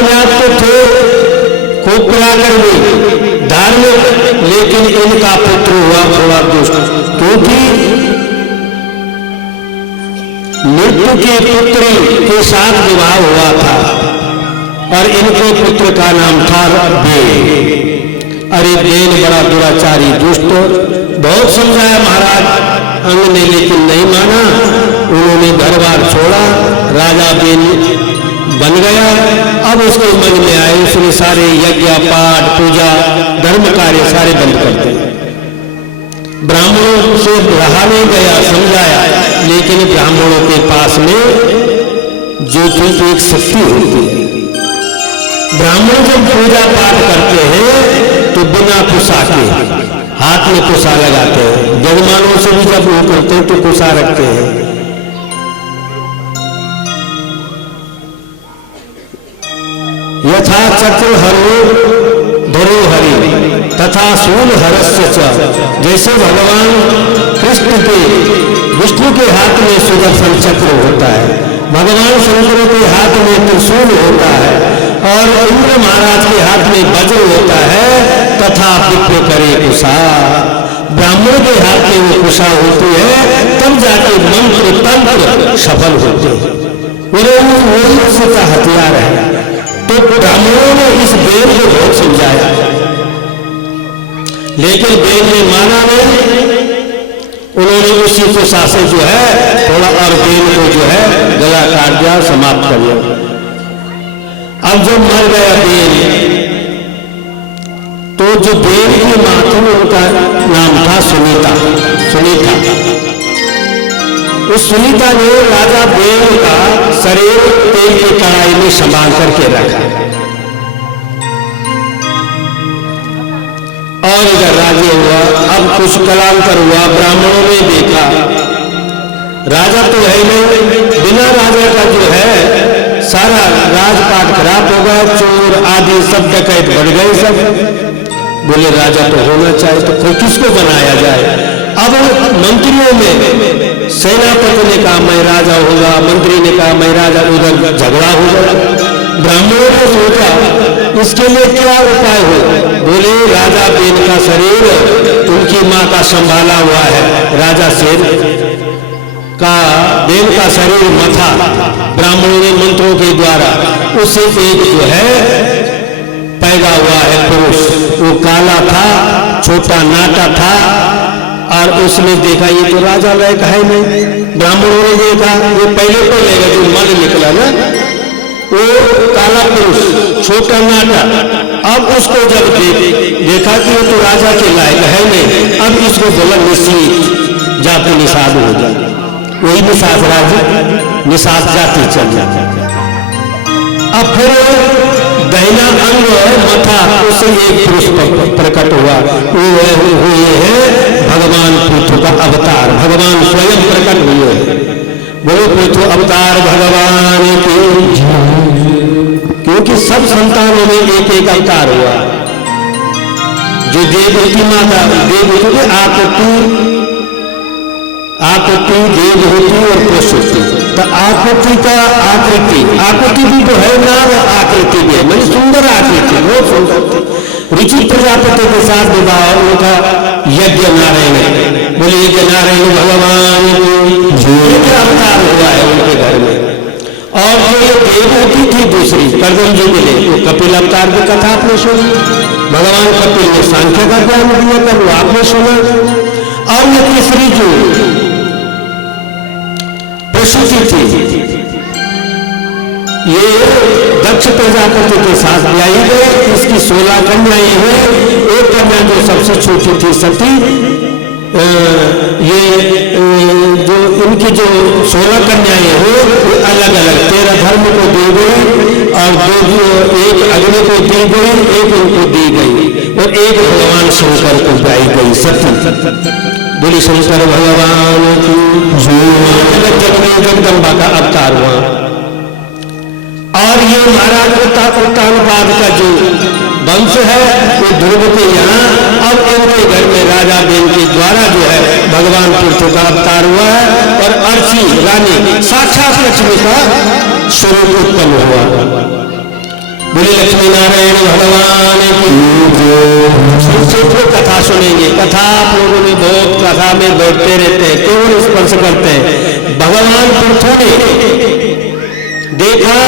अपने आप तो थे खूब पराक्रमी धार्मिक, लेकिन इनका पुत्र हुआ थोड़ा दुष्ट, क्योंकि मृत्यु की पुत्री के साथ विवाह हुआ था और इनके पुत्र का नाम था बेन। अरे बेन बड़ा दुराचारी दुष्ट, बहुत समझाया महाराज अंग ने, लेकिन नहीं माना। उन्होंने घर बार छोड़ा, राजा बेन बन गया। अब उसके मन में आए, उसने सारे यज्ञ पाठ पूजा धर्म कार्य सारे बंद कर दिए। ब्राह्मणों से रहा नहीं गया, समझाया, लेकिन ब्राह्मणों के पास में जो थी एक शक्ति होती है। ब्राह्मण जब पूजा पाठ करते हैं तो बिना कुशा के हाथ में कुशा लगाते हैं। जजमानों से भी जब वो करते हैं तो कुशा रखते हैं। यथा चक्र हरो धरोहरि तथा शूल हरस्य च, जैसे भगवान कृष्ण के विष्णु के हाथ में सुदर्शन चक्र होता है, भगवान शंकर के हाथ में त्रिशूल होता है और इंद्र महाराज के हाथ में वज्र होता है, तथा विप्र करे कुशा, ब्राह्मण के हाथ में वो कुशा होती है, तब जाके मंत्र तंत्र सफल होते हैं। वही का हथियार है। तो ब्राह्मणों ने इस बेन को बहुत समझाया, लेकिन बेन ने माना नहीं। उन्होंने उसी कुशा से जो है थोड़ा और बेन को जो है गला काट दिया, समाप्त कर दिया। अब जब मर गया बेन, तो जो बेन की मां थी उनका नाम था सुनीता। उस सुनीता ने राजा बेन का शरीर तेल की कढ़ाई में संभाल करके रखा और इधर राज्य हुआ। अब कुछ कालांतर हुआ, ब्राह्मणों ने देखा राजा तो है नहीं, बिना राजा का जो है सारा राजपाट खराब हो गया, चोर आदि सब डकैत बढ़ गए सब। बोले राजा तो होना चाहिए, तो कोई किसको बनाया जाए। अब मंत्रियों में सेनापति ने कहा मैं राजा होगा, मंत्री ने कहा मैं राजा, उधर झगड़ा हो गया। ब्राह्मणों ने सोचा इसके लिए क्या उपाय हो। बोले राजा बेन का शरीर उनकी मां का संभाला हुआ है, राजा शेर का बेन का शरीर मथा, ब्राह्मणों ने मंत्रों के द्वारा उससे एक जो है पैदा हुआ है पुरुष, वो काला था, छोटा नाटा था और उसने देखा ये तो राजा लायक है नहीं। ब्राह्मणों ने देखा ये पहले तो लेगा जो मल निकला ना, वो काला पुरुष छोटा नाटा। अब उसको जब देखा कि वो तो राजा के लायक है नहीं, अब इसको बोला निश्चित जाति निषाद हो जाए। वही निषाद राजा निषाद जाति चल जाता। अब फिर दहिना अंग मथा उससे एक पुरुष प्रकट हुआ, वो है भगवान पृथु का अवतार, भगवान स्वयं प्रकट हुए। बोलो पृथु अवतार भगवान की, क्योंकि सब संतानों में एक एक अवतार हुआ। जो देवहूति माता, देवहूति आकृति देवहूति और प्रसूति, तो आकृति का आकृति भी तो है, नाम आकृति भी है, मैंने सुंदर आकृति, बहुत सुंदर। ऋचि प्रजापति के साथ विवाह उनका यज्ञ नारायण, बोले यज्ञ नारायण भगवान का अवतार हुआ है उनके घर में। और जो ये देवहूति थी दूसरी कर्दम जी मिले, वो कपिल अवतार की कथा आपने सुनी, भगवान कपिल ने सांख्य का ज्ञान दिया था, वो आपने सुना। और ये तीसरी जो प्रसूति थी, ये दक्ष प्रजापति के साथ ब्याही गए, इसकी 16 कन्याएं हुई। एक कन्या जो सबसे छोटी थी सती, ये जो इनकी जो 16 कन्याएं हुई अलग अलग 13 धर्म को दी गई और एक अग्नि को दी गई, एक उनको दी गई और एक भगवान शंकर को ब्याही गई सती। बोली शंकर भगवान की जगदम्बा का अवतार हुआ। और ये महाराज उत्तानपाद का जो वंश है वो ध्रुव के यहाँ, अब इनके घर में राजा बेन के द्वारा जो है भगवान पृथु का अवतार हुआ है और अर्ची रानी साक्षात लक्ष्मी का स्वरूप उत्पन्न हुआ। बोले लक्ष्मी नारायण भगवान की कथा सुनेंगे। कथा आप लोगों ने बहुत कथा में बैठते रहते हैं, केवल स्पर्श करते हैं। भगवान पृथु ने देखा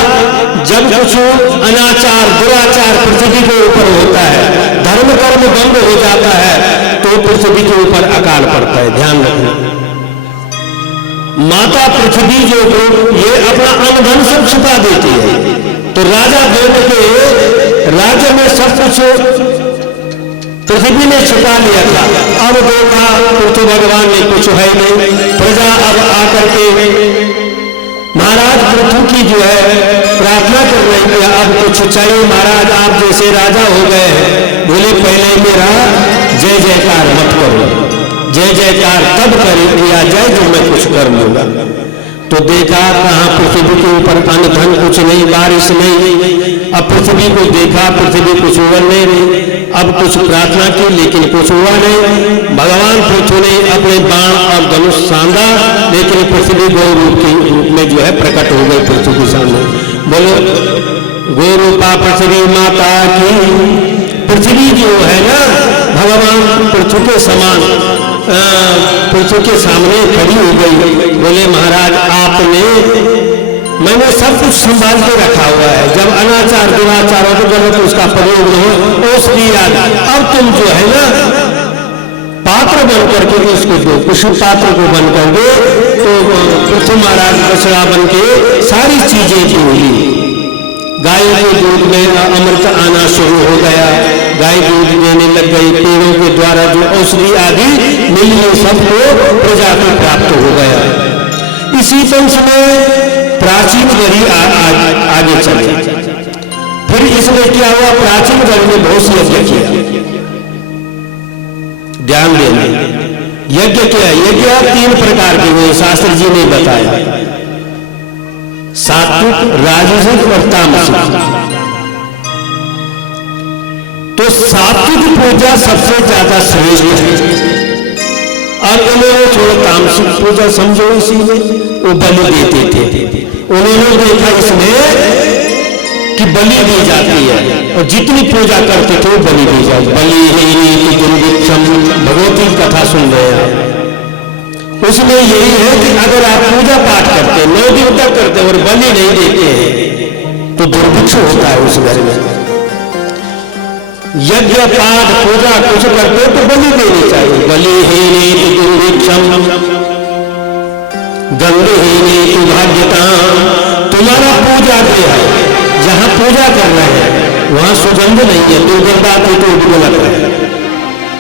जब कुछ अनाचार दुराचार पृथ्वी के ऊपर होता है, धर्म कर्म बंद हो जाता है, तो पृथ्वी के ऊपर अकाल पड़ता है। ध्यान रखना, माता पृथ्वी जो ये अपना अन्न सब छुपा देती है। तो राजा देव के राज्य में सब कुछ पृथ्वी ने छुपा लिया था। अब देखा पृथ्वी भगवान ने कुछ है नहीं, प्रजा अब आकर के महाराज पृथु की जो है प्रार्थना कर रही है, अब कुछ चाहिए महाराज, आप जैसे राजा हो गए हैं। बोले पहले मेरा जय जयकार मत करो, जय जयकार तब किया जाए जब मैं कुछ कर लूंगा। तो देखा कहाँ पृथ्वी के ऊपर अन्न धन कुछ नहीं, बारिश नहीं। अब पृथ्वी को देखा, पृथ्वी कुछ उगल नहीं रही। अब कुछ प्रार्थना की लेकिन कुछ हुआ नहीं। भगवान पृथु ने अपने बाण और धनुष सांधा, लेकिन पृथ्वी गौ रूप में जो है प्रकट हो गई पृथ्वी के सामने। बोलो गौ रूपा पृथ्वी माता की। पृथ्वी जो है ना भगवान पृथ्वी के समान पृथ्वी के सामने खड़ी हो गई। बोले महाराज आपने, मैंने सब कुछ संभाल के रखा हुआ है, जब अनाचार दुराचार हो तो गलत उसका प्रयोग नहीं हो, उसकी याद। अब तुम जो है ना पात्र बन करके इसको दो, कुछ पात्र को बन करके तो पृथ्वी महाराज बछड़ा बन के सारी चीजें जो हुई। गाय के दूध में अमृत आना शुरू हो गया, गाय दूध देने लग गई, पेड़ों के द्वारा जो औषधि आदि मिलने सबको प्रजा को प्राप्त हो गया। इसी वंश में प्राचीन गढ़ी आगे चले। फिर इसमें क्या हुआ, प्राचीन गढ़ में बहुत सी यज्ञ किया। ध्यान देना, यज्ञ क्या है? यज्ञ 3 प्रकार के हुए, शास्त्र जी ने बताया, सात्विक, राजसिक और तामसिक। तो सात्विक पूजा सबसे ज्यादा श्रेष्ठ है, और उन्होंने थोड़ा तामसिक पूजा समझो, इसीलिए वो बलि देते थे। उन्होंने देखा इसमें कि बलि दी जाती है, और जितनी पूजा करते थे वो बलि दी जाती। बलि ही दुर्भिक्षम, भगवती कथा सुन रहे हैं, उसमें यही है कि अगर आप पूजा पाठ करते 9 दिन तक करते और बलि नहीं देते हैं तो दुर्भिक्ष होता है उस घर में। यज्ञ पाठ पूजा कुछ करते तो बलि देनी चाहिए। बलि ही दुर्भिक्षम गंधहीने तु भाग्यता। तुम्हारा पूजा गृह है, जहां पूजा कर रहे हैं वहां सुगंध नहीं है, दुर्गंधा तो गलत है।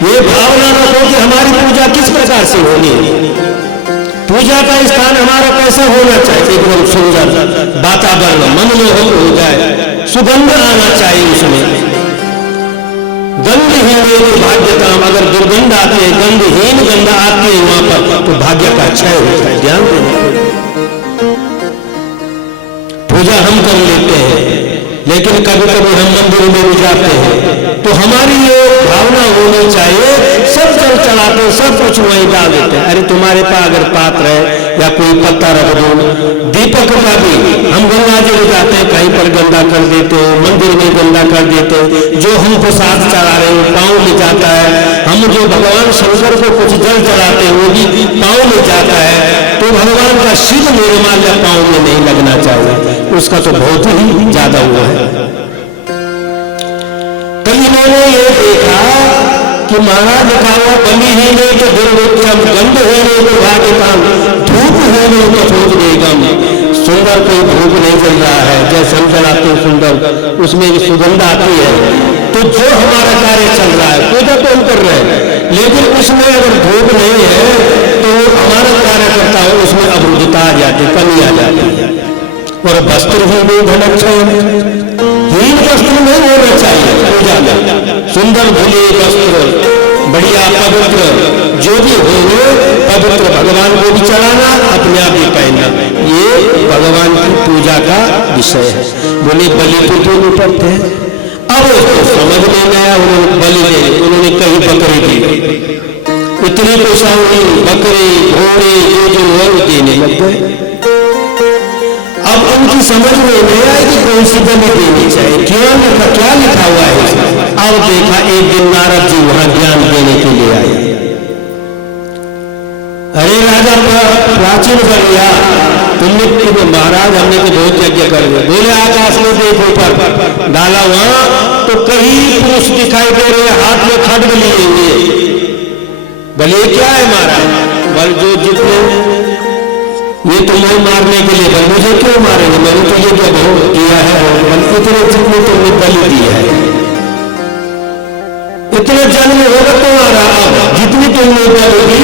ये भावना रखो कि हमारी पूजा किस प्रकार से होनी है। पूजा का स्थान हमारा कैसा होना चाहिए, एकदम सुंदर वातावरण मनमोहक हो जाए, सुगंध आना चाहिए उसमें। गंधहीन भाग्यता, अगर दुर्गंध आती है, गंधहीन गंध आती है वहां पर तो भाग्य का क्षय होता है। ध्यान देना, पूजा हम कर लेते हैं लेकिन कभी कभी हम मंदिर में भी जाते हैं तो हमारी ये भावना होनी चाहिए, सब जल चढ़ाते सब कुछ वहीं डाल देते हैं। अरे तुम्हारे पास अगर पात्र है या कोई पत्ता रख दो, दीपक का भी हम गंगा जी में जाते हैं कहीं पर गंदा कर देते हैं, मंदिर में गंदा कर देते हैं। जो हम प्रसाद चढ़ा रहे हैं पाँव में जाता है, हम जो भगवान शंकर को कुछ जल चढ़ाते हैं वो भी पाँव में जाता है। तो भगवान का शिव निर्माल्य पाँव में नहीं लगना चाहिए, उसका तो बहुत ही ज्यादा हुआ है। तो इन्होंने ये देखा कि महाराज लिखा हुआ बलि ही नहीं तो दुर्भिक्षम, गंध है नहीं तो भाग्यताम, धूप है नहीं तो धूप निगम। सुंदर कोई धूप नहीं जल रहा है, जैसे हम जलाते हैं सुंदर, उसमें भी सुगंध आती है। तो जो हमारा कार्य चल रहा है पूजा तो हम कर रहे हैं, लेकिन उसमें अगर धूप नहीं है तो हमारा कार्य करता है उसमें अवरुद्धता आ जाती, कमी आ जाती है। और वस्त्र ही नहीं धनक्षय, हीन वस्त्र नहीं होना चाहिए पूजा में। सुंदर भले वस्त्र, बढ़िया पवित्र जो भी हो पवित्र भगवान को भी चढ़ाना, अपने आप भी पहनना, ये भगवान की पूजा का विषय है। बोले बलि तो क्यों नहीं पड़ते हैं? अब उसको समझ में आया, उन्होंने बलि दे, उन्होंने कहीं बकरी दी, इतनी कोसावनी बकरी घोड़े जो है वो देने लग गए। अब उनकी समझ में नहीं आई कि कौन सी बलि देनी चाहिए। क्यों? अब देखा एक दिन नारद जी वहां ज्ञान देने के लिए आए। अरे राजा प्राचीन कर लिया तुमने, महाराज हमने तो बहुत यज्ञ कर दिया। बोले आकाश में देखो ऊपर डाला वहां तो कहीं पुरुष दिखाई दे रहे, हाथ में खड्ग लिए हुए। बोले क्या है महाराज? बल जो जितने ये तुम्हें मारने के लिए, बल मुझे क्यों मारेंगे, मैंने तो ये क्या बहुत किया है, बल इतने जितने तुमने बलि दिया है इतने जन्म होगा तुम्हारा, अब जितनी तुमने बलि दी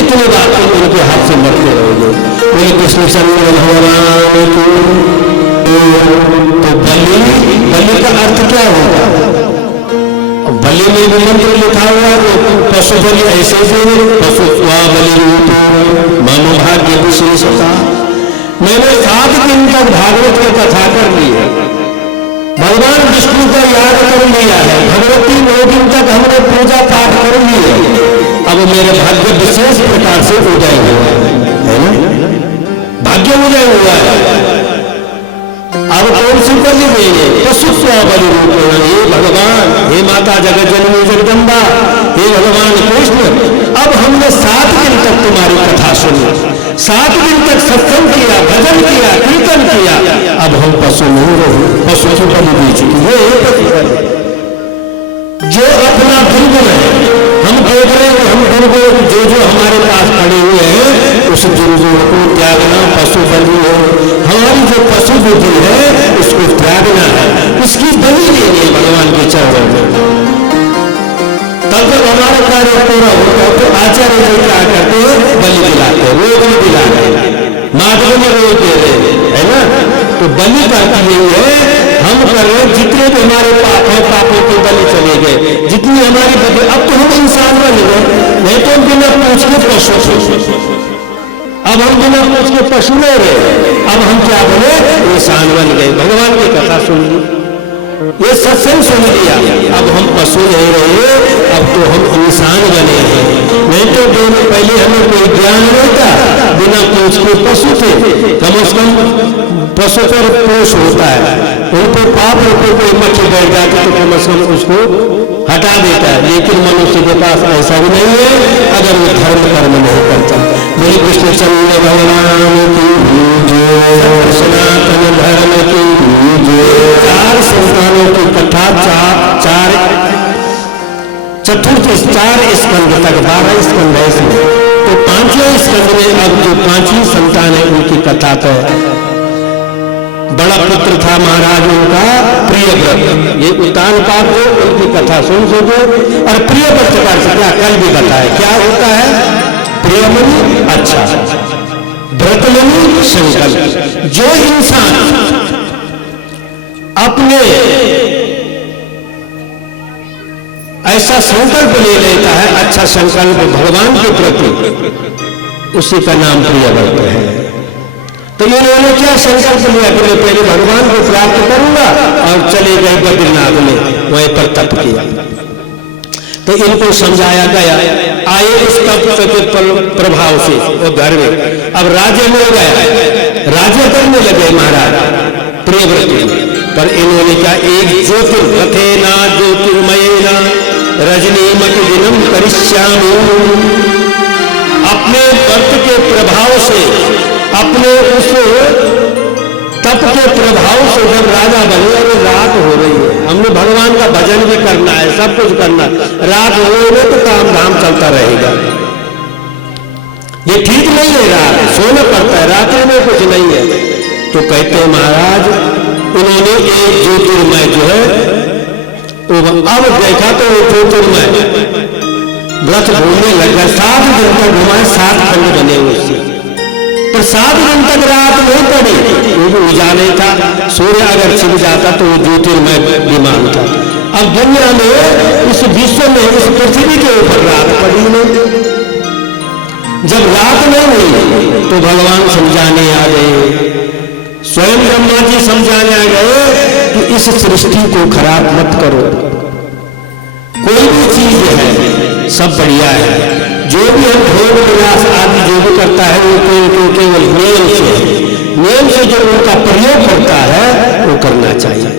इतनी बात तुम उनके हाथ से मरते रहोगे। बोले कृष्ण चंद्र भगवान तो बलि का अर्थ क्या होगा? बलि में भी मंत्र लिखा हुआ है, पशु बलि ऐसे से पशु बलि मनोभाग्य विशेषता। मैंने 7 दिन तक भागवत की कथा कर ली है, भगवान विष्णु का याद कर लिया है, भगवती 9 दिन तक हमने पूजा पाठ कर ली है। अब मेरे भाग्य विशेष प्रकार से उदय हुआ है ना, भाग्य उदय हुआ है। अब कौन सी बलि देंगे? पशु बलि रूप हे भगवान, हे माता जगत जननी जगदम्बा, हे भगवान कृष्ण, अब हमने 7 दिन तक तुम्हारी कथा सुनी, 7 दिन तक सत्संग किया, भजन किया, कीर्तन किया, अब हम पशु नहीं रहे, पशु की बलि दी चुकी है। जो अपना दुर्गुण है हम देख रहे हैं, हम दुर्गुण जो हमारे पास पड़े हुए हैं उस दुर्गुण को त्यागना पशु बलि है। हमारी जो पशु बुद्धि है उसको त्यागना है, उसकी बलि देनी है भगवान के चरणों में। तब जब हमारा कार्य पूरा होता है तो आचार्य जी क्या करते हैं? बलि दिलाते, रोज भी दिला रहे, माधव में रोज दे रहे है ना। तो बलि का यही है, हम कर रहे जितने भी हमारे पाप है पापों की बलि चले गए, जितनी हमारी बलि, अब तो हम इंसान बन गए, नहीं तो बिना पूछ के पशु, अब हम बिना पूछ के पशु नहीं रहे, अब हम क्या बने? इंसान बन गए। भगवान की कथा सुन ली, ये सत्संग सुन लिया, अब हम पशु नहीं रहे, अब तो हम इंसान बने हैं। नहीं तो पहले हमें कोई ज्ञान नहीं था, बिना पूछ के पशु थे। कम से कम पशु पर पोष होता है, उन पर पाप रूपये कोई मच्छी बैठ जाती तो कम से कम उसको हटा देता है, लेकिन मनुष्य के पास ऐसा भी नहीं है अगर वो धर्म कर्म नहीं करता। बोले कृष्ण चंद्र भगवान की जय, सनातन धर्म की जय। 4 संतानों की कथा, 4 स्कंद तक, 12 स्कंद है इसमें, तो 5वें स्कंद में अब जो 5वीं संतान है उनकी कथा तो बड़ा पुत्र था महाराज उनका प्रियव्रत, ये उतान पाप जो उनकी कथा सुन सको। और प्रियव्रत का क्या कल भी बताया क्या होता है? प्रियमणि अच्छा, व्रतमणि संकल्प। जो इंसान अपने ऐसा संकल्प ले लेता है, अच्छा संकल्प भगवान के प्रति, उसी का नाम प्रियव्रत है। तो इन्होंने क्या संकल्प लिया कि मैं पहले भगवान को प्राप्त करूंगा, और चले गए बद्रीनाथ में, वहीं पर तप किया। तो इनको समझाया गया, आए इस तप के प्रभाव से वो घर में अब राज्य मिल गया, राज्य करने लगे महाराज प्रियव्रत। पर इन्होंने क्या, एक ज्योतिर्रथेना ज्योतिर्मयेना रजनीमत दिनम करिष्यामि, अपने व्रत के प्रभाव से, अपने उस तप के प्रभाव से जब राजा बने, अरे रात हो रही है, हमने भगवान का भजन भी करना है, सब कुछ करना, रात हो रही तो काम धाम चलता रहेगा, ये ठीक नहीं है, रात सोना पड़ता है, रात्रि में कुछ नहीं है। तो कहते हैं महाराज उन्होंने एक ज्योतिर्मय जो है, अब देखा तो वो ज्योतिर्मय व्रत घूमने लग गया, 7 दिन तक घुमाए, 7 खंड बने हुए उससे, पर 7 दिन तक रात नहीं पड़ी, वो उजाले था, सूर्य अगर छिप जाता तो वो ज्योतिर्मय विमान था। अब दुनिया में, इस विश्व में, इस पृथ्वी के ऊपर रात पड़ी नहीं। जब रात नहीं हुई तो भगवान समझाने आ गए, स्वयं ब्रह्मा जी समझाने आ गए कि इस सृष्टि को खराब मत करो, कोई भी चीज है सब बढ़िया है, जो भी हम भोग विलास आदि जो भी करता है वो केवल नियम से जो उनका प्रयोग करता है वो करना चाहिए।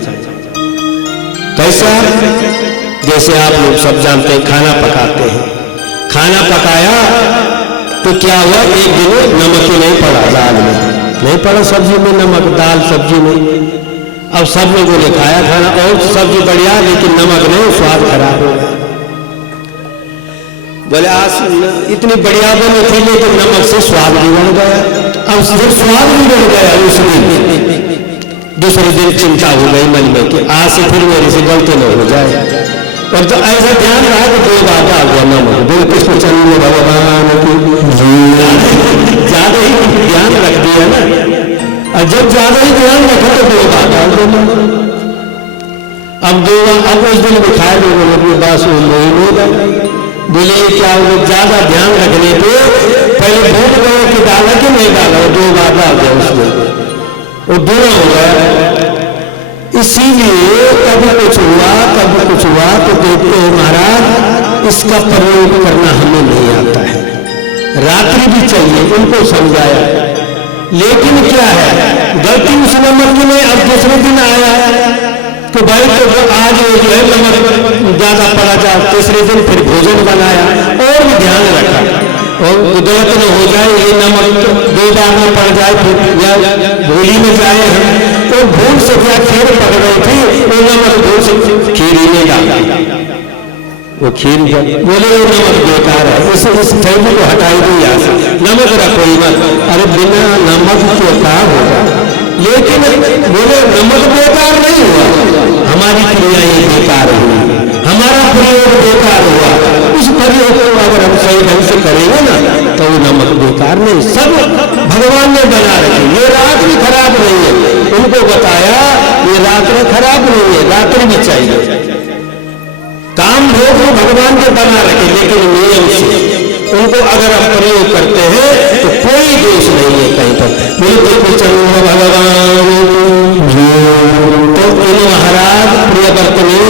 कैसा? जैसे आप लोग सब जानते हैं खाना पकाते हैं, खाना पकाया तो क्या हुआ, एक दिन नमक ही नहीं पड़ा दाल में, नहीं पड़ा सब्जी में नमक, दाल सब्जी में। अब सब लोगों ने खाया खाना और सब्जी बढ़िया, लेकिन नमक नहीं, स्वाद खराब हो गया। बोले आज इतनी बढ़िया बनी थी लेकिन नमक से स्वाद बिगड़ गया। अब जब स्वाद बिगड़ गया उस दिन, दूसरे दिन चिंता हो गई मन में कि आज से फिर मेरे से गलती न हो जाए। और तो ऐसा ध्यान रहा कि 2 बार डाल दिया नमक, बोले कृष्णचंद्र भगवान की ज्यादा ही ध्यान रख दिया ना, और जब ज्यादा ही ध्यान रखा तो 2 बार डाल दो नमक। अब 2 बार, अब उस दिन भी खाए लोगों ने अपनी बात सुन नहीं, बोले क्या ज्यादा ध्यान रखने पे पहले भूल गए कि डाला कि नहीं डाला, 2 बार डाल दिया उसमें, वो बुरा हो गया। इसीलिए कभी कुछ हुआ तो देखते हैं महाराज इसका प्रयोग करना हमें नहीं आता है। रात्रि भी चाहिए, उनको समझाया, लेकिन क्या है गलती उस नमक की नहीं। अब दूसरे दिन आया तो भाई तो आज जो है नमक ज्यादा पड़ा जा, तीसरे दिन फिर भोजन बनाया और भी ध्यान रखा और गलत न हो जाए, ये नमक 2 बार में पड़ जाए फिर या भूली में जाए हम, तो भूल से क्या खीर पड़ रही थी, वो नमक भूल से खीर ही नहीं डाला, वो खीर बोले वो नमक बेकार है, इस थैली को हटाई दो यहाँ से, नमक रखो ही मत। अरे बिना नमक तो क्या होगा, लेकिन बोले नमक बेकार नहीं हुआ, हमारी क्रियाएं बेकार हुई, हमारा प्रयोग बेकार हुआ। उस प्रयोग को अगर हम सही ढंग से करेंगे ना तो वो नमक बेकार नहीं, सब भगवान ने बना रखी। ये रात्रि खराब नहीं है, उनको बताया ये रात्रि खराब नहीं है, रात्रि भी चाहिए। काम भोग को भगवान के बना रखे, लेकिन नियम से उनको अगर आप प्रयोग करते हैं तो कोई दोष नहीं है कहीं पर। बोले चंद्र भगवान तो इन महाराज प्रियव्रत ने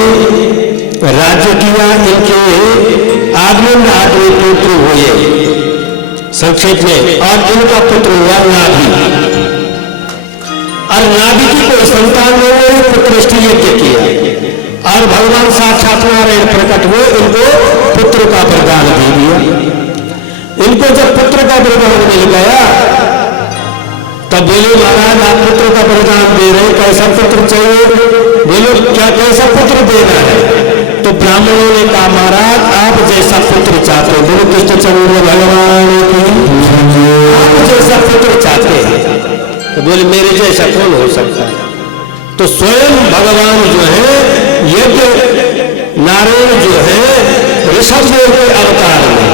राज्य किया, इनके आगमन आदमी पुत्र हुए संक्षेप में, और इनका पुत्र हुआ नाभि, और नाभि की कोई संतान नहीं हुई, पुत्र यज्ञ किया और भगवान साक्षात नारायण प्रकट हुए, इनको पुत्र का वरदान दे दिया। इनको जब पुत्र का वरदान मिल गया तब बोले महाराज आप पुत्र का वरदान दे रहे हैं, कैसा पुत्र चाहिए? बोलो क्या कैसा पुत्र देना है? तो ब्राह्मणों ने कहा महाराज आप जैसा पुत्र चाहते हो, बोलो कृष्णचंद्र भगवान की आप जैसा पुत्र चाहते हैं। तो बोले मेरे जैसा कौन हो सकता है? तो स्वयं भगवान जो है यज्ञ नारायण जो है ऋषभ देव के अवतार में,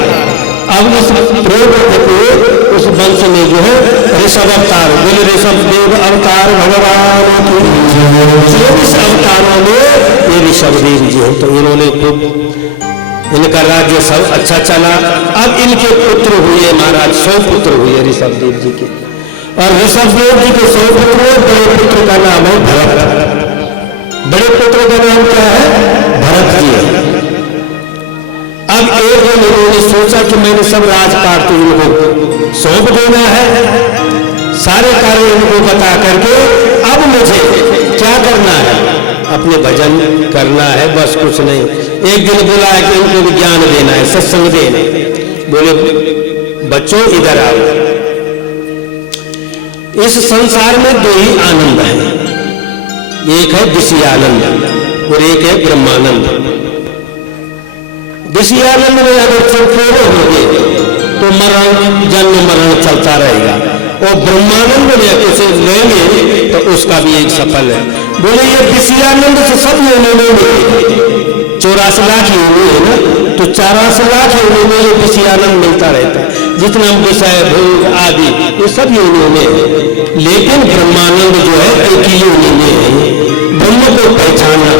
अब उस प्रयोग को उस वंश में जो है ऋषभ अवतार, बोले ऋषभ देव अवतार भगवान की 24 अवतारों में ये ऋषभ देव जी हैं। तो इन्होंने खूब इनका राज्य सब अच्छा चला। अब इनके पुत्र हुए महाराज 100 पुत्र हुए ऋषभ देव जी के, और ऋषभ देव जी के 100 पुत्र, बड़े पुत्र का नाम है भरत। बड़े पुत्र का नाम क्या है? भरत जी है। अब एक दिन उन्होंने सोचा कि मैंने सब राजपाट तो इनको सौंप देना है, सारे कार्य इनको बता करके अब मुझे क्या करना है? अपने भजन करना है, बस कुछ नहीं। एक दिन बोला है कि इनको ज्ञान देना है, सत्संग देना। बोले बच्चों इधर आओ, इस संसार में 2 ही आनंद है, एक है विषय आनंद और एक है ब्रह्मानंद। विषय आनंद में अगर चलते होंगे तो जन्म मरण चलता रहेगा, और ब्रह्मानंद में उसे लेंगे तो उसका भी एक सफल है। बोले ये विषय आनंद से सब लेने में 84 लाख योनि है ना, तो 84 लाख योनि में ये विषय आनंद मिलता रहता है। जितना विषय भोग आदि ये सब योनियों में है, लेकिन ब्रह्मानंद जो है एक ही योनि में है। ब्रह्म को पहचानना,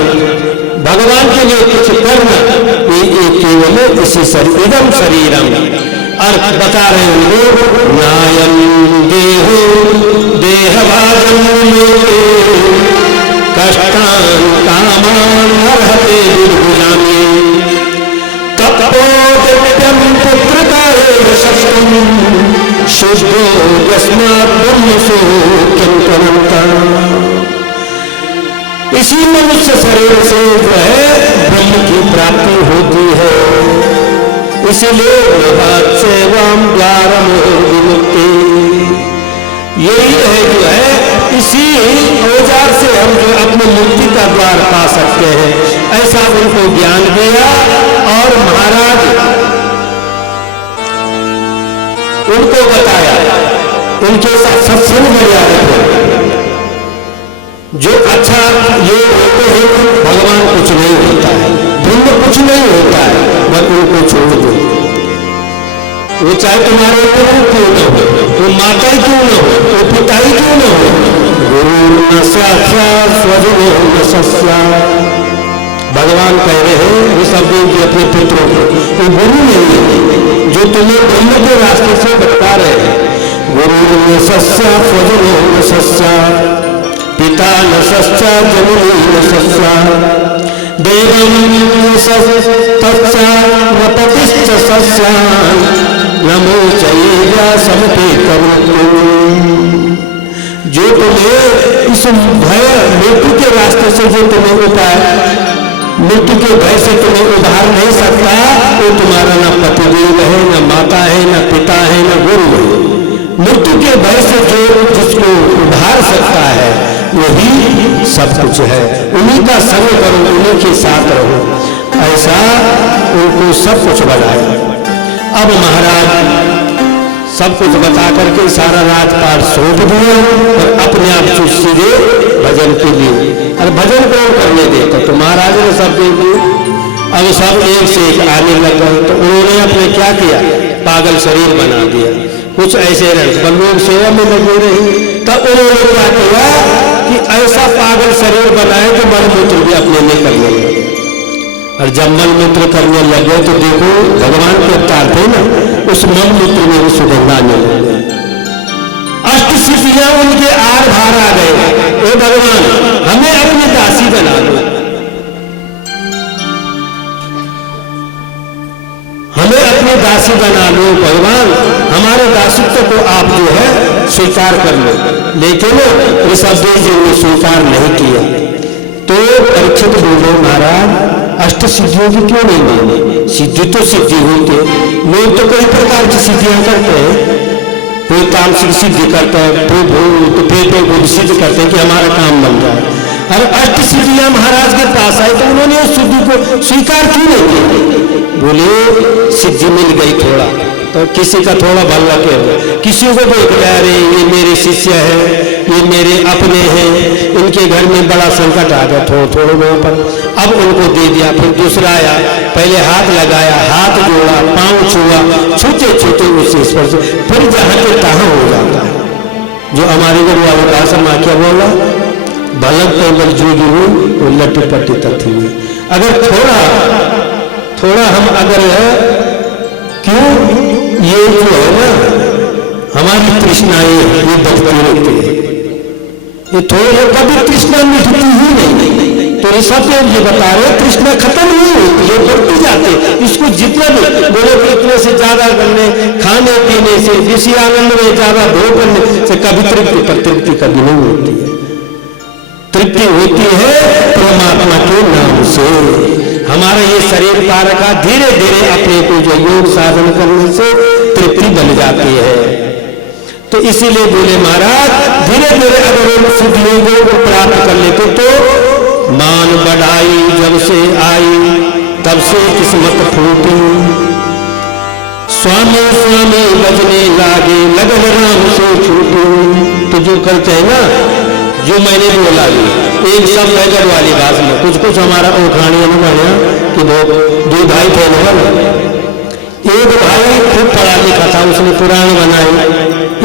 भगवान के लिए कुछ करना, ये एक केवल इसी इदम शरीरम, और बता रहे होंगे नायम देहो देहभाजन लोके कष्टान कामान हरते दुर्गुणामी तपो दिव्यम पुत्रकारेण सत्यम शुद्धो यस्मात् ब्रह्मसो किंतनंता। इसी मनुष्य शरीर से जो है ब्रह्म की प्राप्ति होती है। इसलिए सेवाम द्वारम विमुक्ति, यही है जो है, इसी औजार से हम जो अपनी मुक्ति का द्वार पा सकते हैं, ऐसा उनको ज्ञान दिया। और महाराज उनको बताया, उनके साथ सत्संग बढ़िया रखो। जो अच्छा ये होते हैं भगवान कुछ नहीं होता है, ब्रह्म कुछ नहीं होता है, बस उनको छोड़ दो। वो चाहे तुम्हारे ऊपर क्यों न हो, वो माता ही क्यों न हो, वो पिता ही क्यों न हो। गुरु न साक्षात् स्वजनो न सस्या, भगवान कह रहे हैं ऋषभदेव जी अपने पुत्रों को, वो गुरु नहीं है जो तुम्हें ब्रह्म के रास्ते से भटका रहे हैं। गुरु न सस्या स्वजनो न सस्या, पिता न सस्या जननी न सस्या, देवं न सस्या न पतिश्च सस्या, नमो चयेगा समते करो। जो तुम्हें इस भय मृत्यु के रास्ते से जो तुम्हें उपाय, मृत्यु के भय से तुम्हें उधार नहीं सकता, वो तुम्हारा न पतिदेव है, न माता है, न पिता है, न गुरु है। मृत्यु के भय से जो जिसको उधार सकता है वही सब कुछ है। उन्हीं का संग करो, उन्हीं के साथ रहो, ऐसा उनको सब कुछ बताया। अब महाराज सब कुछ बता करके सारा राजपाट सौंप दिया और अपने आप से सीधे भजन के लिए। अरे भजन कौन करने देता, तो महाराज ने सब दे दिए। अब सब एक से एक आने लग गए, तो उन्होंने अपने क्या किया, पागल शरीर बना दिया। कुछ ऐसे रहे लोग सेवा में लगे रहे, तब उन्होंने क्या किया कि ऐसा पागल शरीर बनाए कि मल मूत्र भी अपने में करने लगे। और जब मल मूत्र करने लगे तो देखो भगवान के अवतार थे ना, उस मल मूत्र में भी सुगंध आने लगे। अष्ट सिद्धियां उनके आर भार आ गए। ओ भगवान, हमें अपनी दासी बना दो, हमें अपनी दासी बना लो भगवान, हमारे दासित्व को आप जो है स्वीकार कर लो। लेकिन ऋषभदेव जी ने स्वीकार नहीं किया। तो परीक्षित बोले महाराज अष्ट सिद्धियों की क्यों नहीं माने, सिद्धि तो सिद्धि होती है। लोग तो कई प्रकार की सिद्धियां करते हैं, कोई तामसिक सिद्धि करता है, तो पेटों को सिद्ध करते हैं कि हमारा काम बन जाए। और अष्ट सिद्धियां महाराज के पास आए तो उन्होंने उस सिद्धि को स्वीकार क्यों नहीं किया। बोले सिद्धि मिल गई थोड़ा, तो किसी का थोड़ा भला के, किसी को देख रहा है ये मेरे शिष्य है, ये मेरे अपने हैं, इनके घर में बड़ा संकट आ गया थोड़े वहां पर, अब उनको दे दिया। फिर दूसरा आया, पहले हाथ लगाया, हाथ जोड़ा, पांव छुआ, छूते छूते उससे स्पर्श, फिर जहां के तहां हो जाता है। जो हमारे घर वालों का समा क्या बोला, भलक पैबल जोगी हुई वो लट्टी पट्टी तथी हुई। अगर थोड़ा हम अगर क्यों ये जो है ना हमारी तृष्णाएं ये बढ़ती रहती है, ये थोड़े कभी तृष्णा मिटती ही नहीं। तो ऋषभदेव जी बता रहे तृष्णा खत्म नहीं होती है, बढ़ती जाती है। इसको जितना भी बोले इतने से ज्यादा करने, खाने पीने से, किसी आनंद में ज्यादा भोग करने से कभी तृप्ति पर तृप्ति कभी नहीं होती है। तृप्ति होती है परमात्मा के नाम से। हमारा ये शरीर पा रखा, धीरे धीरे अपने को जो योग साधन करने से तृप्ति बन जाती है। तो इसीलिए बोले महाराज धीरे धीरे अगर उन शुद्ध योगों को प्राप्त कर लेते तो मान बढ़ाई जब से आई तब से किस्मत फूटी, स्वामी स्वामी बजने लागे लगन राम से छूटी। तो जो करते हैं ना, जो मैंने बोला एक सब नगर वाली बात में कुछ हमारा ओखानी अनुभव कि दो भाई थे ना, एक भाई खूब पढ़ा लिखा था, उसने पुराण बनाए।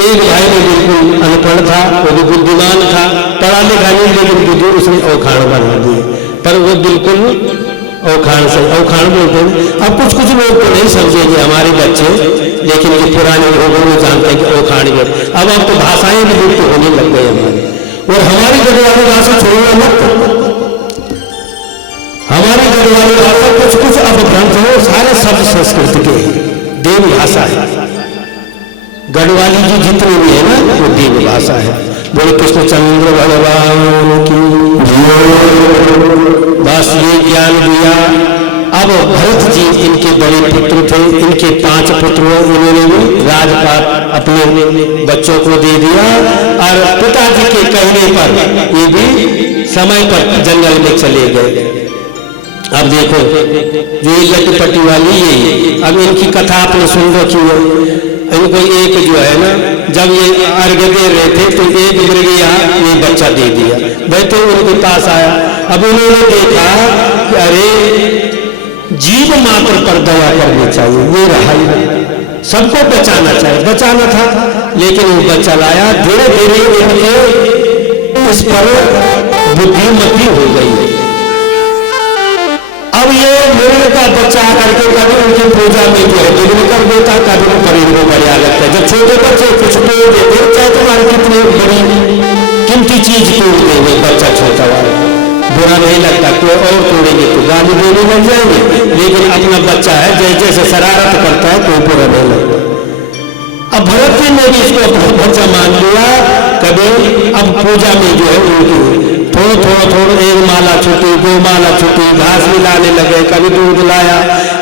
एक भाई ने बिल्कुल अनपढ़ था, वो भी बुद्धिमान था, पढ़ा लिखा नहीं लेकिन बुद्धि उसने औखाण बना दिए। पर वो बिल्कुल औखाण से औखाण बोलते हैं। अब कुछ लोग तो नहीं समझेंगे हमारे बच्चे, लेकिन ये पुराने लोगों को जानते हैं कि औखाण में अब तो भाषाएं भी लुप्त होने लग गई हमारी। और हमारी गढ़वाली भाषा छोड़ना मत, हमारी गढ़वाली भाषा कुछ अपभ्रंश है, सारे शब्द संस्कृत के देव भाषा है। गढ़वाली जो जितने भी है ना वो देव भाषा है। बोले कृष्णचंद्र भगवान की। बस ये ज्ञान दिया। अब भरत जी इनके बड़े पुत्र थे, इनके 5 पुत्र हुए, उन्होंने भी राजपाट अपने बच्चों को दे दिया और पिताजी के कहने पर ये भी समय पर जंगल में चले गए। अब देखो जो ये लटपटी वाली ये, अब इनकी कथा आपने सुन रखी है। इनको एक जो है ना, जब ये अर्घ्य दे रहे थे तो एक मृग यहाँ ये बच्चा दे दिया, बैठे उनके पास आया। अब उन्होंने देखा कि अरे जीव मात्र पर दया करनी चाहिए, ये रहा ही सबको बचाना चाहिए, बचाना था। लेकिन वो बच्चा लाया, धीरे धीरे इनके इस पर बुद्धिमती हो गई। अब ये मृग का बच्चा करके कभी उनकी पूजा में जो है विघ्न कर देता, कभी शरीर को बढ़िया लगता है। जब छोटे बच्चे कुछ तोड़ देते, चाहे तुम्हारी कितनी बड़ी कीमती चीज तोड़ देंगे, बच्चा छोटा वाला बुरा नहीं लगता, कोई और तोड़ेंगे तो गाली देने लग जाएंगे, लेकिन अपना बच्चा है जैसे जैसे शरारत करता है कोई बुरा नहीं लगता। अब भरत जी ने भी इसको अपना बच्चा मान लिया। कभी अब पूजा में जो है उनकी थोड़ा एक माला छूटी, 2 माला छूटी, घास भी लाने लगे, कभी दूध लाया,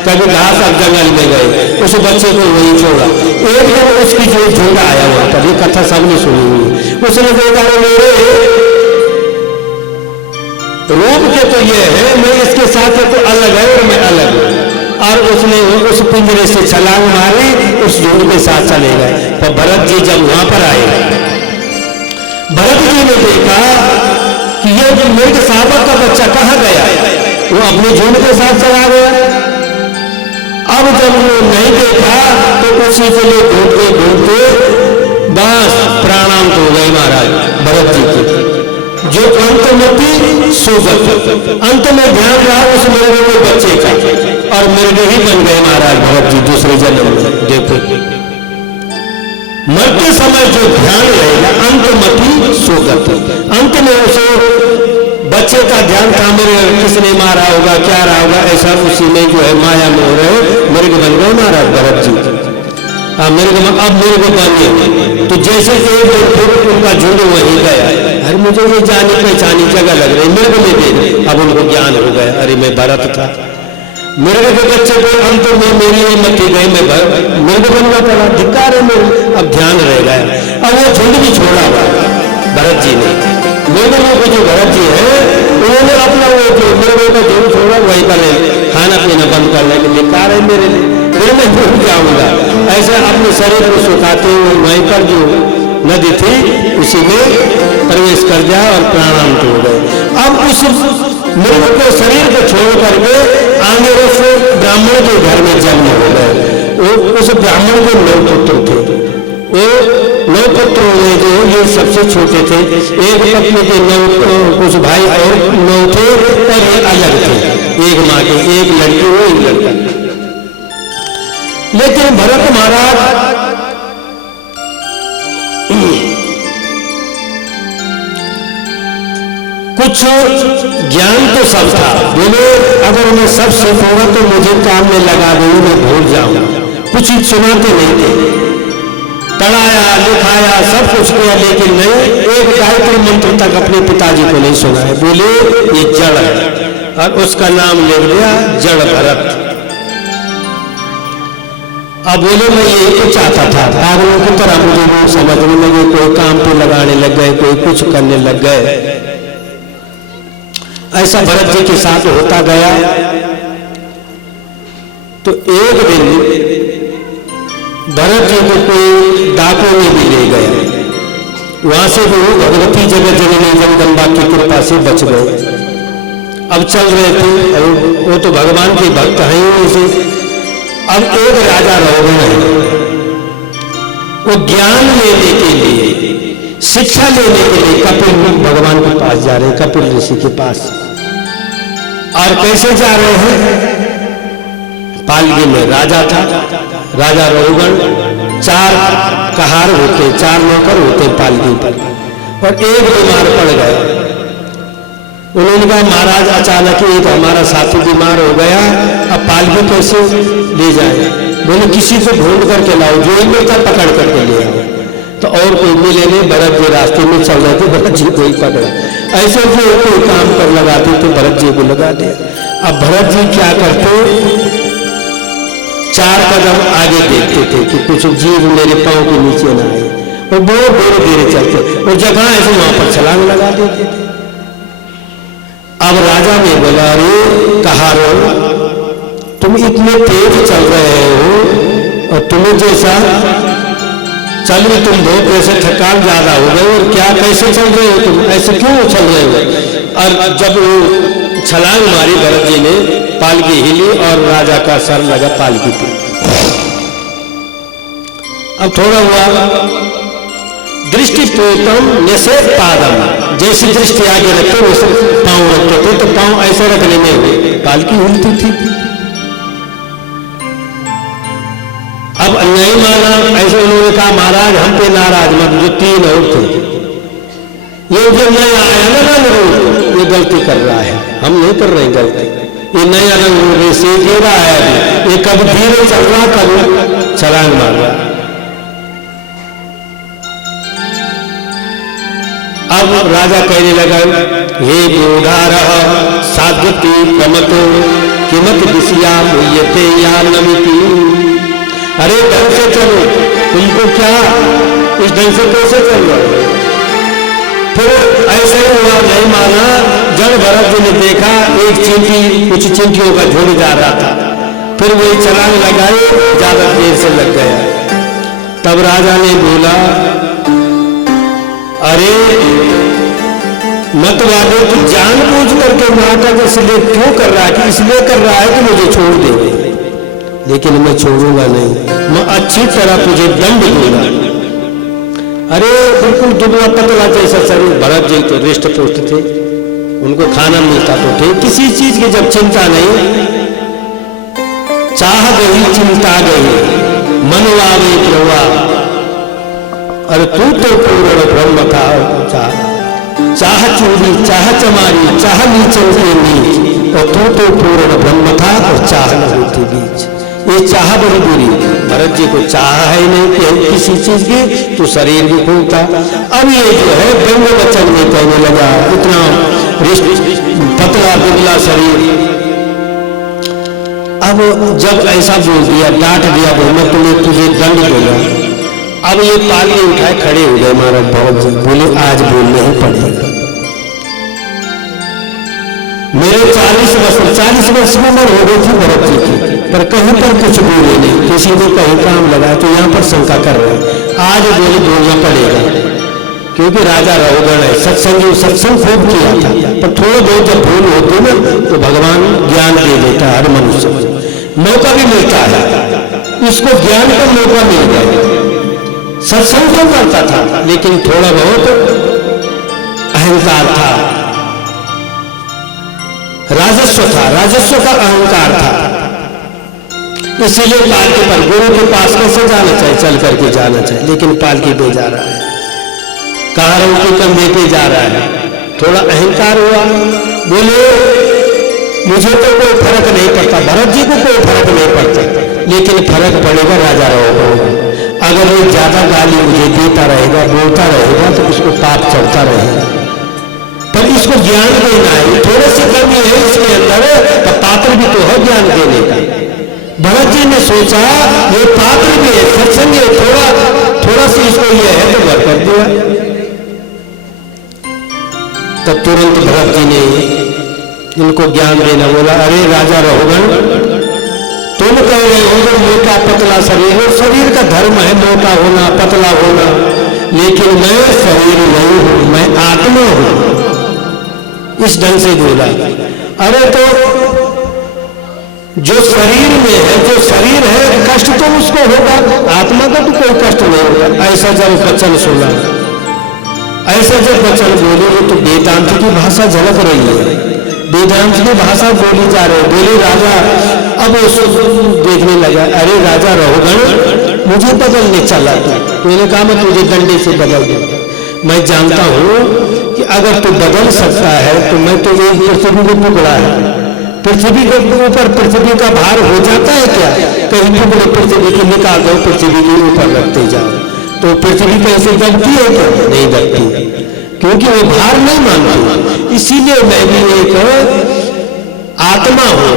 कभी घास। अब जंगल में गए, उस बच्चे को वहीं छोड़ा। एक दिन उसकी जो झोला आया हुआ था, ये कथा सबने सुनी हुई, उसने देखा मेरे रूप के तो ये है, मैं इसके साथ तो अलग है और मैं अलग हूं। और उसने उस पिंजरे से छलांग मारी, उस झूठ के साथ चले गए। तो भरत जी जब वहां पर आए, भरत जी ने देखा कि ये जो मृग शावक का बच्चा कहाँ गया, वो अपने झुंड के साथ चला गया। अब जब वो नहीं देखा तो उसी के लिए ढूंढते बस प्राणांत हो गए महाराज भरत जी के। जो अंतमति सुगत, अंत में ध्यान रहा उस मृग के बच्चे का, और मृग ही बन गए महाराज भरत जी दूसरे जन्म में। देखो मरते समय जो ध्यान रहेगा अंतमति सुगत, अंत में उसे बच्चे का ध्यान था मेरे किसने मारा होगा, क्या रहा होगा, ऐसा उसी में जो है माया में हो रहे मृग बन गए महाराज भरत जी। मृग अब मृग बन गए तो जैसे एक फिर उनका झुंड वहीं गया, अरे मुझे ये जानी पहचानी जगह लग रही, मृग में दे। अब उनको ज्ञान हो गया, अरे मैं भरत था। मृग के बच्चे को अंत में मेरी मती गई, मैं मृग बनना पड़ा, धिक्कार है मेरे। अब ध्यान रह गया। अब वो झुंड भी छोड़ा हुआ भरत जी ने। मृगों को जो भरत जी है उन्होंने अपना वो जो मृगों का झुंड छोड़ा, वहीं पर खाना पीना बंद करने के धिक्कार है मेरे लिए, फिर मैं भूल जाऊंगा। ऐसे अपने शरीर को सुखाते हुए वहीं पर जो नदी थी उसी में प्रवेश कर जाए और प्राणांत हो गए। अब उस मृग को शरीर को छोड़ करके आगे उस ब्राह्मण के घर में जन्म हो गए। उस ब्राह्मण के 9 पुत्र थे। वो 9 पुत्रों में जो ये सबसे छोटे थे, एक पत्नी के 9 कुछ भाई और 9 थे, और ये अलग थे, एक माँ के, एक लड़की वो एक लड़का। लेकिन भरत महाराज कुछ ज्ञान तो सब था, बोले अगर मैं सब सीखूंगा तो मुझे काम में लगा दूंगा, मैं भूल जाऊंगा। कुछ सुनाते नहीं थे, पढ़ाया लिखाया सब कुछ किया, लेकिन नहीं एक गायत्री मंत्र तक अपने पिताजी को नहीं सुनाया। बोले ये जड़ है, और उसका नाम ले लिया जड़ भरत। अब बोले मैं यही तो चाहता था, पागलों की तरह मुझे लोग समझने लगे, कोई काम पे लगाने लग गए, कोई कुछ करने लग गए। ऐसा भरत जी के साथ होता गया। तो एक दिन भरत जी को कोई डाकू में भी ले गया, वहां से वो भगवती जगह जननी जगदम्बा की कृपा से बच गए। अब चल रहे थे, वो तो भगवान के भक्त हैं उसे। अब एक राजा रोगन है, वो ज्ञान लेने के लिए, शिक्षा लेने के लिए कपिल भगवान के पास जा रहे हैं, कपिल ऋषि के पास। और कैसे जा रहे हैं? पालकी में राजा था, राजा रोगन, 4 कहार होते, 4 नौकर होते पालकी पर, और एक बीमार पड़ गया। उन्होंने कहा महाराज अचानक एक हमारा साथी बीमार हो गया, अब पालकी कैसे ले जाए? बोले किसी को ढूंढ करके लाओ, जो इनमें था पकड़ करके ले आओ। तो और कोई मिले नहीं, भरत जी रास्ते में चल रहे थे, भरत जी को ही पकड़ा। ऐसे जो कोई काम पर लगाते थे भरत जी को लगा दिया। अब भरत जी क्या करते, 4 कदम आगे देखते थे कि कुछ जीव मेरे पांव के नीचे ना आए, और बहुत धीरे धीरे चलते, और जगह ऐसे वहां पर छलांग लगा देते थे। अब राजा ने बोला, अरे कहारो, तुम इतने तेज चल रहे हो, और तुम्हें जैसा चल रहे, तुम बहुत ऐसे थकान ज्यादा हो गए, और क्या कैसे चल रहे हो तुम, ऐसे क्यों चल रहे हो? और जब वो छलांग मारी भरत जी ने, पालकी हिली और राजा का सर लगा पालकी पे। अब थोड़ा हुआ, दृष्टि पूर्तम निषेध पादम, जैसी दृष्टि आगे रखते वैसे पांव रखते थे, तो पांव ऐसे रखने में पालकी हिलती थी। अब नहीं माना, ऐसे उन्होंने कहा, महाराज हम पे नाराज मत, जो 3 और थे, ये जो नया आया ना रंग, ये गलती कर रहा है, हम नहीं कर रहे गलती, ये नया रंग से दे रहा है, ये कब धीरे चल रहा, कब छलांग मार रहा। अब राजा कहने लगा, हे बूढ़ार साधुति प्रमतो किमत दिशिया मुयते या नमिति, अरे ढंग से चलो, तुमको क्या इस ढंग से कैसे चल रहा है? फिर ऐसे ही हुआ, नहीं माना। जब भरत जी ने देखा एक चींटी कुछ चींटियों का झुंड जा रहा था, फिर वही छलांग लगाई, ज्यादा देर से लग गया। तब राजा ने बोला, अरे मत वाले, तू जानबूझ करके नाटक इसलिए क्यों कर रहा है, कि इसलिए कर रहा है कि मुझे छोड़ दे, लेकिन मैं छोड़ूंगा नहीं, मैं अच्छी तरह तुझे दंड दूंगा। अरे बिल्कुल दुबला पतला जैसा शरीर, भरत जी तो हृष्ट पुष्ट थे, उनको खाना मिलता तो थे, किसी चीज की जब चिंता नहीं, चाह गई चिंता गई, मन लावे प्रवा, अरे तू तो पूर्ण ब्रह्म था, चाह चूड़ी चाह चमारी चाह नीचे नीच, और तू तो पूर्ण ब्रह्म था, और चाह न होती बीच। ये चाह बड़ी बुरी, भरत जी को चाह है नहीं किसी चीज की, तो शरीर भी फूलता। अब ये जो है गंग वचन में कहने लगा, इतना पतला दुबला शरीर। अब जब ऐसा बोल दिया, डांट दिया, मैं तुम्हें तुझे दंड दूंगा। अब ये पालने उठाए खड़े हो गए महाराज भरत जी, बोले आज बोलना ही पड़ेगा। मेरे 40 वर्ष में उम्र हो गई थी भरत जी की, पर कहीं पर कुछ बोले नहीं, किसी ने कहीं काम लगाया तो यहाँ पर शंका कर रहे हैं, आज बोलना पड़ेगा, क्योंकि राजा रघुगण है, सत्संग खूब किया था, पर थोड़ा बहुत जब भूल होती ना तो भगवान ज्ञान दे देता है, हर मनुष्य मौका भी मिलता है, इसको ज्ञान का मौका मिल गया। सत्संग तो करता था, लेकिन थोड़ा बहुत अहंकार था, राजस्व का अहंकार था, इसीलिए पालकी पर गुरु के पास कैसे जाना चाहिए, चल करके जाना चाहिए, लेकिन पालकी पे जा रहा है, कारों के कंधे पे जा रहा है, थोड़ा अहंकार हुआ, बोले मुझे तो कोई फर्क नहीं पड़ता, भरत जी को कोई फर्क नहीं पड़ता, लेकिन फर्क पड़ेगा राजा रहोगा। अगर वो ज्यादा गाली मुझे देता रहेगा, बोलता रहेगा, तो उसको पाप चढ़ता रहेगा, पर इसको ज्ञान देना है, थोड़े से कमी है इसके अंदर, तो पात्र भी तो है ज्ञान देने का। भरत जी ने सोचा ये पात्र भी है, सत्संग है, थोड़ा सा इसको ये है तो घर कर दिया। तब तुरंत भरत जी ने इनको ज्ञान देना बोला, अरे राजा रघुगण, तुम कह रहे हो जो मोटा पतला शरीर है, शरीर का धर्म है मोटा होना पतला होना, लेकिन मैं शरीर नहीं हूं, मैं आत्मा हूं, इस ढंग से बोला। अरे तो जो शरीर में है, जो शरीर है, कष्ट तो उसको होगा, आत्मा का तो कोई कष्ट नहीं होगा। ऐसा जब वचन सुना, ऐसा जब वचन बोले तो वेदांत की भाषा झलक रही है, वेदांत की भाषा बोली जा रही है। बोले राजा, अब देखने लगा, अरे राजा रघुगण मुझे बदलने चला था, मैंने कहा मैं तुझे डंडे से बदल दूंगा, मैं जानता हूं कि अगर तू बदल सकता है तो मैं तो एक पृथ्वी को टुकड़ा है, पृथ्वी के ऊपर पृथ्वी का भार हो जाता है क्या, कहीं टुकड़े पृथ्वी की निकाल दो, पृथ्वी के ऊपर रखते जाओ, तो पृथ्वी कैसे दबती है क्या? नहीं दबती, क्योंकि वो भार नहीं मानती। इसीलिए मैं भी एक आत्मा हूं,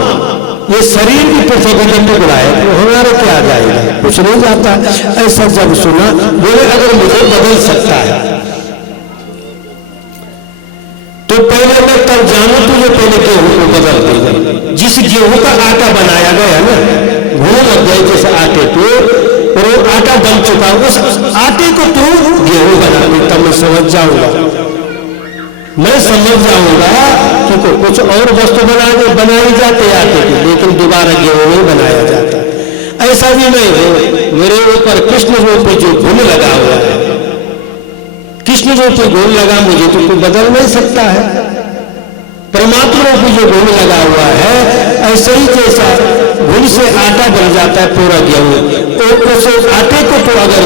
ये शरीर भी पृथ्वी का टुकड़ा है, तो हमारा क्या जाएगा? कुछ नहीं जाता। ऐसा जब सुना, बोले अगर मुझे बदल सकता है तो पहले मैं तब जानू, तुझे पहले गेहूं को बदल देगा। जिस गेहूं का आटा बनाया गया ना, घूम लग गए जैसे आटे को, और वो आटा बन चुका, उस आटे को तू गेहूं बना दे, तब मैं समझ जाऊंगा कि कुछ और वस्तु बनाई जाती है आटे की, लेकिन दोबारा गेहूं नहीं बनाया जाता। ऐसा भी नहीं हो, मेरे ऊपर कृष्ण रूप जो गुण लगा हुआ है, कृष्ण रूप गुण लगा, मुझे तो कोई बदल नहीं सकता है। परमात्मा रूप जो गुण लगा हुआ है, ऐसे ही जैसा गुण से आटा बन जाता है पूरा गेहूं, और उस आटे को तो अगर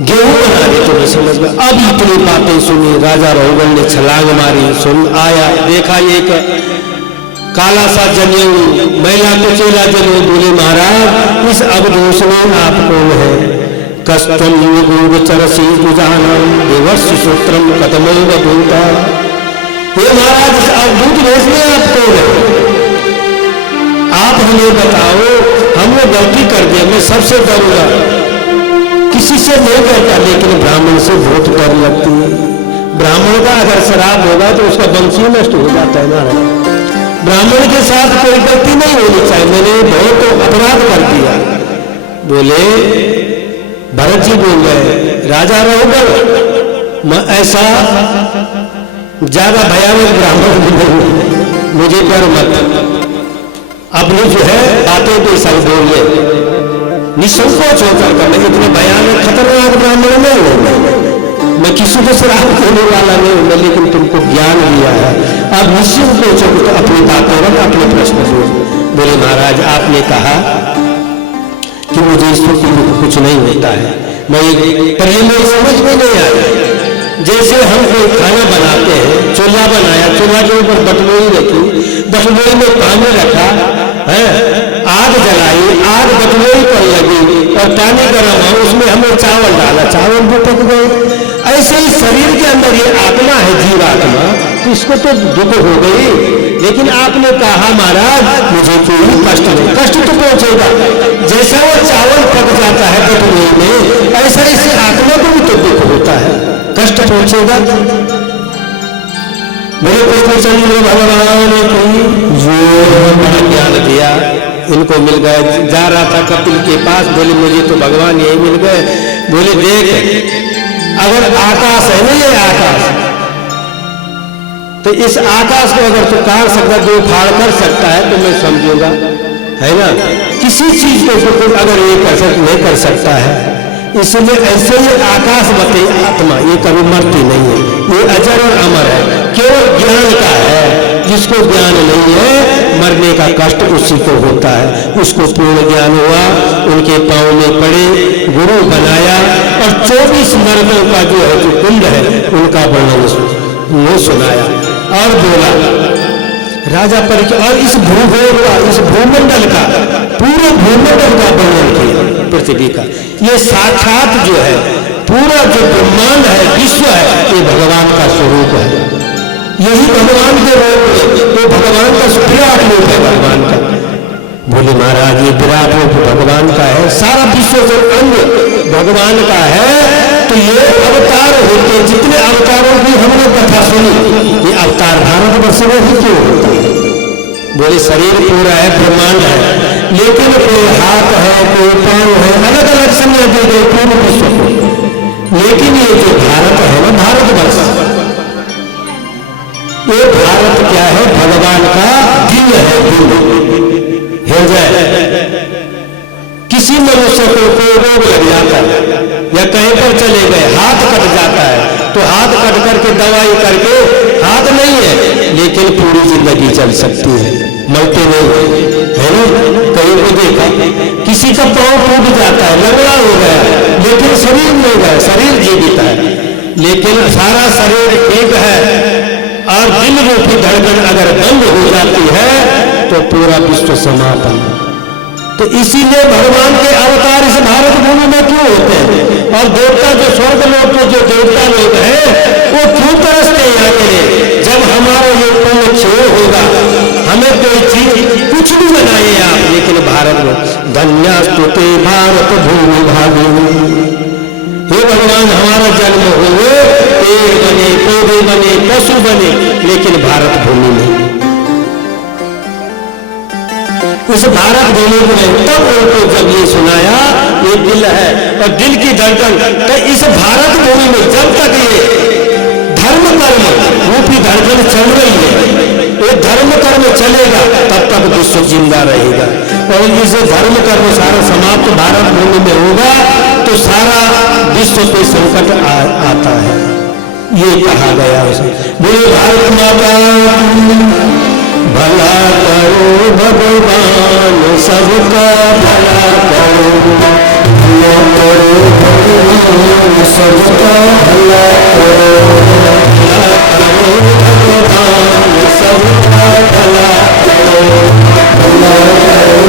गेहूं बना दे तो मैं समझ में। अब इतनी बातें सुनी, राजा रघुबर ने छलांग मारी, सुन आया, देखा एक काला सा जनेऊ, मैला कुचेला जनेऊ। बोले महाराज इस अवधूष में आप कौन है? कस्तम युग चरसी दुजानम देवर्ष सूत्रम कदमई वधूता। ये महाराज इस अवधूत वेश में आप कौन है? आप हमें बताओ, हमने गलती कर दिया, मैं सबसे डरूंगा, किसी से नहीं डरता, लेकिन ब्राह्मण से बहुत डर लगती है। ब्राह्मण का अगर शराब होगा तो उसका वंश नष्ट हो जाता है ना। ब्राह्मण के साथ कोई गलती नहीं होनी चाहिए, मैंने बहुत अपराध कर दिया। बोले भरत जी बोल रहे, राजा रघुबर मैं ऐसा ज्यादा भयानक ब्राह्मण नहीं, मुझे डर मत। अपनी जो है बातें तो सब बोलिए, निसंकोच होकर करना, इतने भयानक खतरनाक ब्राह्मण नहीं हूं मैं, किसी को श्राप देने वाला नहीं हूं मैं, लेकिन तुमको ज्ञान दिया है, अब निसंकोच हो तो अपनी बातों रख, अपने प्रश्न दो। बोले महाराज आपने कहा कि मुझे इस वक्त कुछ नहीं होता है, मैं पहले मैं समझ में नहीं आया। जैसे हम कोई खाना बनाते हैं, चूल्हा बनाया, चूल्हा के ऊपर बटलोई रखी, बटलोई में पानी रखा है, आग जलाई, आग बटलोई पर लगी और पानी गर्म है, उसमें हमने चावल डाला, चावल भी पक गए। ऐसे ही शरीर के अंदर ये आत्मा है, जीवात्मा, तो इसको तो दुख हो गई, लेकिन आपने कहा महाराज मुझे कोई कष्ट नहीं, कष्ट तो पहुंचेगा। जैसा वो चावल पक जाता है बटलोई में, ऐसा इस आत्मा को भी तो दुख होता है, कष्ट पहुंचेगा। मेरे कृष्णचंद्र भगवान को जो ज्ञान दिया, इनको मिल गए। जा रहा था कपिल के पास, बोले मुझे तो भगवान यही मिल गए। बोले देख, अगर आकाश है ना, ये आकाश, तो इस आकाश को अगर तू काट सकता, दो फाड़ कर सकता है तो मैं समझूंगा, है ना। किसी चीज को अगर ये नहीं कर सकता है, इसलिए ऐसे ही आकाश बते आत्मा, ये कभी मरती नहीं है, ये अजर और अमर है, केवल ज्ञान का है। जिसको ज्ञान नहीं है, मरने का कष्ट उसी को होता है। उसको पूर्ण ज्ञान हुआ, उनके पांव में पड़े, गुरु बनाया, और 24 नरकों का जो है, जो कुंड है, उनका वर्णन सुनाया और बोला राजा परीक्षा, और इस भूगोल का, इस भूमंडल का, पूरे भूमंडल का वर्णन किया, पृथ्वी का। ये साक्षात जो है, पूरा जो ब्रह्मांड है, विश्व है, ये भगवान का स्वरूप है। यही भगवान के रूप है, वो भगवान का विराट रूप है भगवान का। बोले महाराज ये विराट रूप भगवान का है, सारा विश्व जो अंग भगवान का है, तो ये अवतार होते, जितने अवतारों की हमने कथा सुनी, ये अवतार भारतवर्ष में ही क्यों होता है? बोले शरीर पूरा है, ब्रह्मांड है, लेकिन कोई हाथ है, कोई पांव है, अलग अलग समय दे गए पूर्ण विश्व को। लेकिन ये जो भारत है ना, भारतवर्ष, ये भारत क्या है? भगवान का दिल है, दिल हृदय। किसी मनुष्य को कोई रोग लग जाता है या कहीं पर चले गए, हाथ कट जाता है, तो हाथ कट करके दवाई करके हाथ नहीं है, लेकिन पूरी जिंदगी चल सकती है, मरते नहीं है ना। कहीं को देखा किसी का पांव टूट जाता है, लंगड़ा हो गया, लेकिन शरीर नहीं गया, शरीर जीवित है, लेकिन सारा शरीर ठीक है, और दिल रूपी धड़कन अगर बंद हो जाती है तो पूरा विश्व समापन। तो इसीलिए भगवान के अवतार इस भारत भूमि में क्यों होते हैं, और देवता जो स्वर्ग लोग के जो देवता लोग हैं वो क्यों तरसते हैं यहाँ के लिए। जब हमारा ये पुण्य क्षय होगा, हमें कोई चीज कुछ भी बनाए आप, लेकिन भारत में धन्यास्तुते भारत भूमि भागी। हे भगवान, हमारा जन्म हुए, पेड़ बने, पौधे बने, पशु बने, लेकिन भारत भूमि में, उस भारत भूमि में तब उनको जब ये सुनाया, ये दिल है और दिल की धड़कन, तो इस भारत भूमि में जब तक ये धर्म कर्म रूपी धड़कन चल रही है, ये धर्म कर्म चलेगा, तब तक विश्व जिंदा रहेगा। और इस धर्म कर्म सारा समाप्त भारत भूमि में होगा तो सारा विश्व पे संकट आता है, ये कहा गया उसे। बोले भारत माता भला करो भगवान, सबका भला करो, भला करो भगवान, सबका भला करो, भला करो भगवान, सबका भला करो, भला करो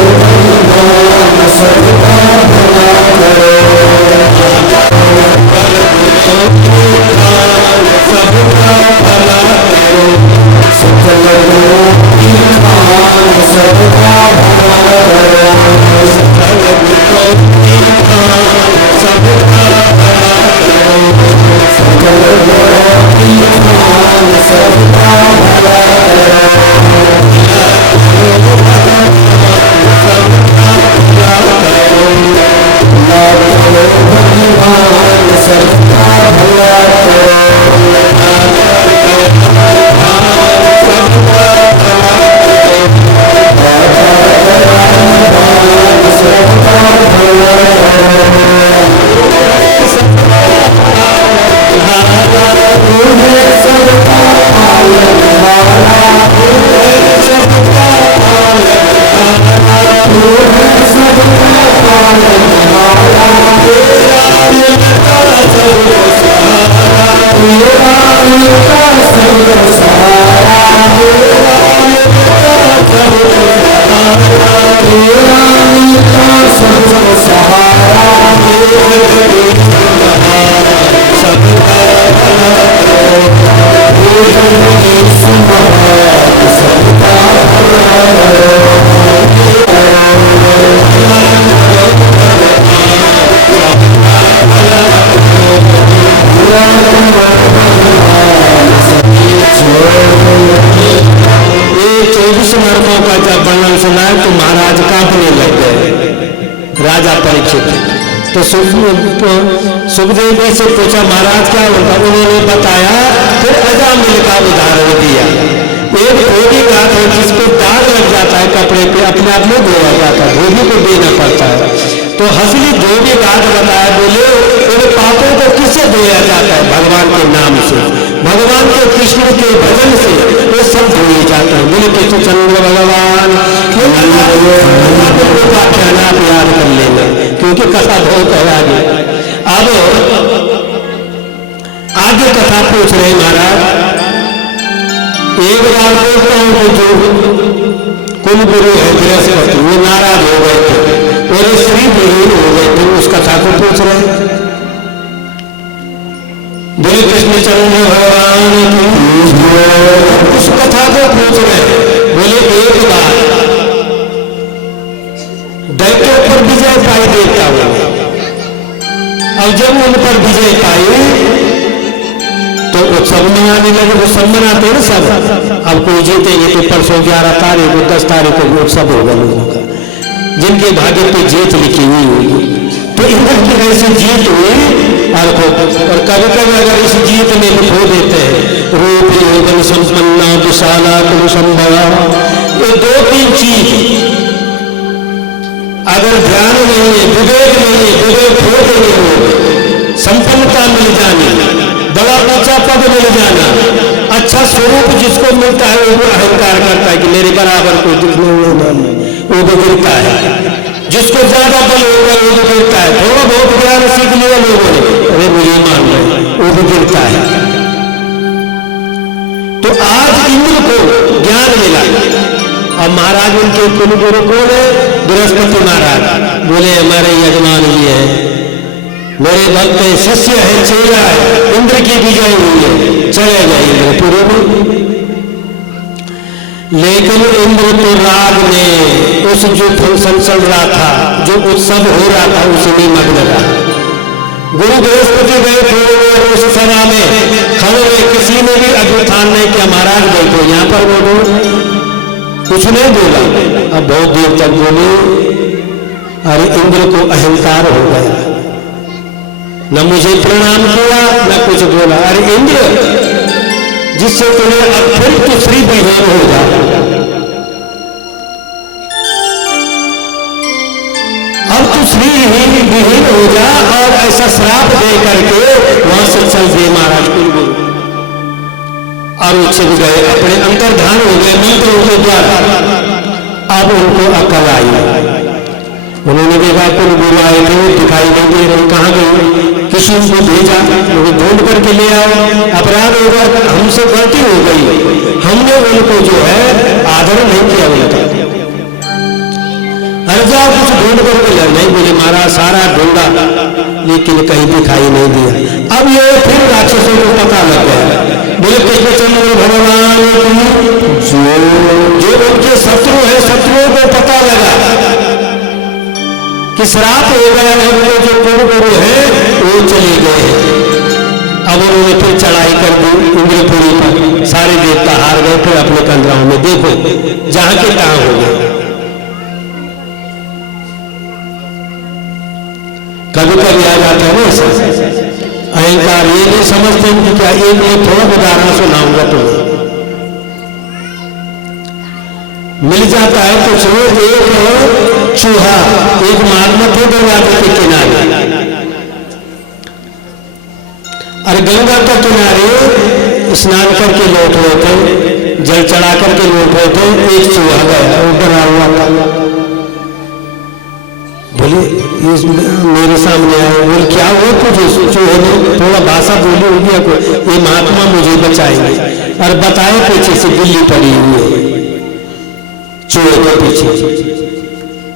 भगवान, सबका भला करो, सबका भला करो, सकल सबका भला करो, सकल सबका भला करो, सकल सबका भला तो सुखदेव जी से पूछा महाराज क्या होता, उन्होंने बताया, फिर अजामिल का उदाहरण दिया। एक धोबी का है जिसको दाग लग जाता है कपड़े पे, अपने आप में धोया जाता है, धोबी को देना पड़ता है। तो हंसली धोबी घाट बताया, बोले इन पापों को किससे धोया जाता है, भगवान के नाम से, भगवान के कृष्ण के भजन से वो सब धोए जाते हैं। बोले कृष्णचंद्र भगवान व्याख्यान आप याद कर लेना, क्योंकि कथा बहुत है आगे। अब आगे कथा पूछ रहे महाराज। एक बार बोलता हूं कि जो कुलगुरु है बृहस्पति, वो नाराज हो गए थे और श्री विहीन हो गए थे, उस कथा को पूछ रहे। बोले कृष्णचंद्र भगवान उस कथा को पूछ रहे। बोले एक बार दैत्यों पर विजय पाई देवता हुआ, अब जब उन पर विजय पाई तो उत्सव मनाने लगे। उत्सव मनाते हैं सब, अब कोई जीतेंगे तो परसों 11 तारीख को 10 तारीख को उत्सव होगा लोगों का, जिनके भाग्य पे जीत लिखी हुई होगी। तो इधर की ऐसी जीत हुई और कभी कभी अगर इस जीत में भी खो देते हैं, रूप योगन संपन्ना विशाला कुल संभवा, ये 2-3 चीज अगर ध्यान नहीं है, विवेक नहीं है, विवेक खो देंगे लोग, संपन्नता मिल जानी, बड़ा ऊंचा पद मिल जाना, अच्छा स्वरूप जिसको मिलता है वो अहंकार करता है कि मेरे बराबर कोई दिखने वाला नहीं, वो भी गिरता है। जिसको ज्यादा बल होगा वो भी गिरता है। थोड़ा बहुत ज्ञान सीख लिया लोगों ने, अरे मुझे मान रहे, वो भी गिरता है। तो आज इंद्र को ज्ञान मिला, अब महाराज उनके कुलगुरु कौन है, बृहस्पति महाराज बोले हमारे यजमान जी हैं, मेरे भक्त शिष्य है, चेला है, इंद्र की विजय हुई है, चले गए इंद्रपुरी में। लेकिन इंद्र तो राग में उस जो फंक्शन चल रहा था, जो उत्सव हो रहा था, उसमें मग्न रहा। गुरु बृहस्पति गए थोड़े और उस सभा में खड़े हुए, किसी ने भी अभ्युत्थान नहीं किया, महाराज बैठो यहाँ पर बैठो, कुछ नहीं बोला। अब बहुत देर तक बोले, अरे इंद्र को अहंकार हो गया, न मुझे प्रणाम किया न कुछ बोला। अरे इंद्र, जिससे तुम्हें अब फिर तो श्री विहीन हो जा, अब तो श्री विहीन हो जा और ऐसा श्राप दे करके वहां से चल दे महाराज कुलगुरु। और वो छिप गए, अपने अंतर्धान हो गए मंत्रों के द्वारा। अब उनको अकल आई, उन्होंने देखा कुलगुरु आए थे, दिखाई नहीं दे रहे, कहाँ गए? किसी को भेजा, उनको ढूंढ करके ले आओ, अपराध होगा, हमसे गलती हो गई, हमने उनको जो है आदर नहीं किया उनका। अरे जाओ कुछ ढूंढ करके ले, नहीं बोले महाराज सारा ढूंढा लेकिन कहीं दिखाई नहीं दिया। अब ये फिर राक्षसों को पता लग गया, बोले कृष्णचंद्र भगवान जो उनके शत्रु है, शत्रुओं को पता लगा कि श्राप हो गया है, उनके जो कुलगुरु है वो चले गए। अब उन्होंने फिर चढ़ाई कर दी इंद्रपुरी पर, सारे देवता हार गए, फिर अपने कंदराओं में देखो जहां के कहां हो गए। कभी कभी आ जाता है ना अहंकार, ये नहीं समझते कि क्या। एक मैं थोड़ा उदाहरण सुनाऊंगा तुम्हें, मिल जाता है कुछ। एक चूहा, एक महात्मा थे गंगा के किनारे, और गंगा के किनारे स्नान करके लौट रहे थे, जल चढ़ा करके लौट रहे थे, एक चूहा गया, वो डरा हुआ था। बोले ये मेरे सामने आए, बोले क्या हुआ तुझे? चूहे ने थोड़ा भाषा बोली होगी, ये महात्मा मुझे बचाएंगे। और बताए पीछे से बिल्ली पड़ी हुई है चूहे के पीछे।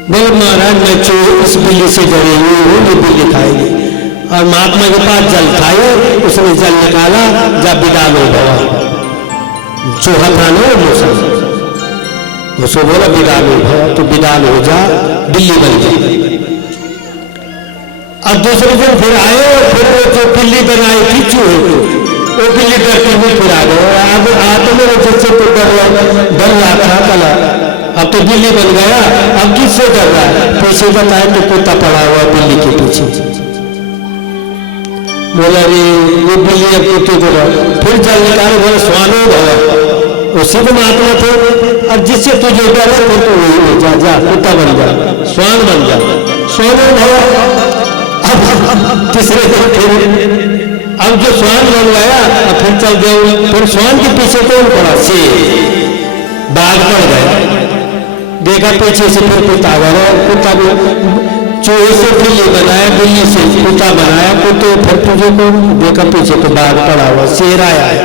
बोले महाराज मैं चूहे इस बिल्ली से डरी हुई हूँ, ये बिल्ली खाएगी। और महात्मा के पास जल था, उसने जल निकाला, जब विदा लो भवा, चूहा था ना मौसम, उसको बोला विदा लो भवा, तो विदा हो जा, बिल्ली बन गई। अब दूसरे दिन फिर आए और फिर वो जो बिल्ली बनाई थी चूहे को, वो बिल्ली डरती हुई फिर आ गए। अब आत्मा जिससे तो डर रहा था कला, अब तो बिल्ली बन गया, अब किससे डर रहा है? पीछे बताए तो कुत्ता पड़ा हुआ बिल्ली के पीछे। बोला रे ये बिल्ली अब कुत्ते को फिर जल निकाले, बोला स्वानो भवा, उसी को महात्मा थे, और जिससे तुझे डर है तो वही हो जा, जा कुत्ता बन जा, स्वान बन जा, स्वानो भवा। अब तीसरे दिन फिर अब जो स्वान बन गया, अब फिर चल गए, फिर स्वान के पीछे कौन पड़ा? शेर। बाघ पड़ गया, देखा पीछे से फिर कुत्ता बना, कुत्ता चूहे से बिल्ली बनाया, बिल्ली से कुत्ता बनाया, कुत्ते फिर तुझे को देखा पीछे तो बाघ पड़ा हुआ, शेर आया है,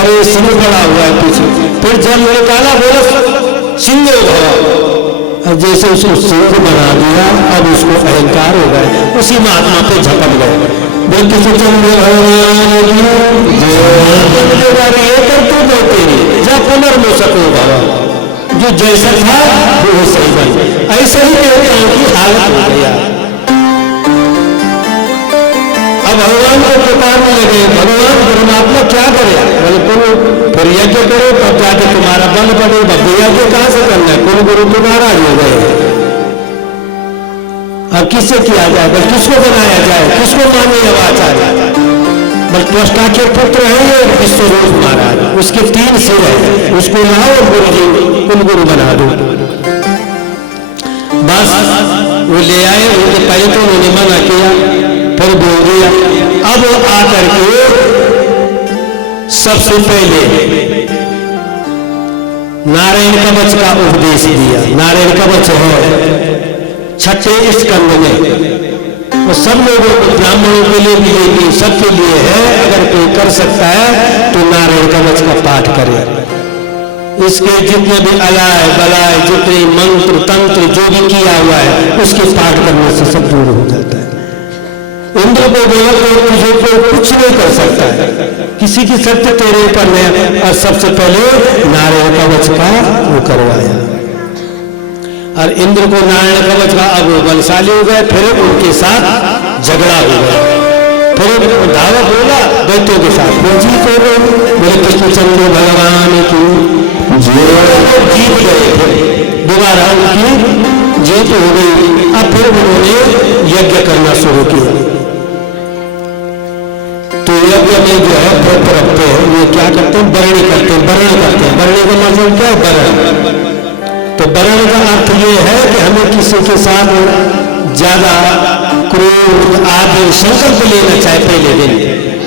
अरे सिंह पड़ा हुआ है पीछे। फिर जब निकाला, बोला सिंह भवा, जैसे उसको सिंह बना दिया, अब उसको अहंकार हो गए, उसी महात्मा पे झपट गए। बोलते चंद्र भगवान ये कर तू बोलते जा पुनर्मोचक हो भवा, जो जैसा था वो सही बन। ऐसे ही देवताओं की हालत हो गया। अब भगवान को पुकारने लगे, भगवान परमात्मा क्या करे? बोले फिर यज्ञ करो, तब जाके तुम्हारा बल बढ़ेगा। यज्ञ कहां से करना है? कुलगुरु तो नाराज हो गए। अब किससे किया जाए? बस किसको बनाया जाए? किसको माने आचार्य? बस त्वष्टा के पुत्र है विश्वरूप महाराज, उसके 3 सिर है, उसको लाओ गुरु जी कुलगुरु बना दो। बस वो ले आए, उनके पहले तो उन्होंने मना किया, फिर बोल दिया। अब वो आकर के सबसे पहले नारायण कवच का उपदेश दिया। नारायण कवच है 6ठे स्कंद में, और सब लोगों को, ब्राह्मणों के लिए भी, लेकिन सबके लिए है। अगर कोई कर सकता है तो नारायण कवच का पाठ करे। इसके जितने भी अलाय बलाय जितने मंत्र तंत्र जो भी किया हुआ है उसके पाठ करने से सब दूर हो जाता है। इंद्र को बोला तो तुझे को कुछ नहीं कर सकता है, किसी की शक्ति तेरे ऊपर नहीं। और सबसे पहले नारायण कवच का वो करवाया और इंद्र को नारायण कवच का अब वो बलशाली हो गए। फिर उनके साथ झगड़ा हो गया। फिर धावा बोला दैत्यों के साथ वो जीत हो गए। बोले कृष्णचंद्र भगवान की जीत गए थे, दोबारा उनकी जीत हो गई। अब फिर उन्होंने यज्ञ करना शुरू किया। तो यज्ञ में जो है व्रत रखते हैं, ये क्या करते हैं, बरणी करते हैं। बरणी करते हैं, बरणी का मतलब क्या है, बरण। तो बरण का अर्थ ये है कि हमें किसी के साथ ज्यादा क्रोध आदि संकल्प लेना चाहे पहले दिन।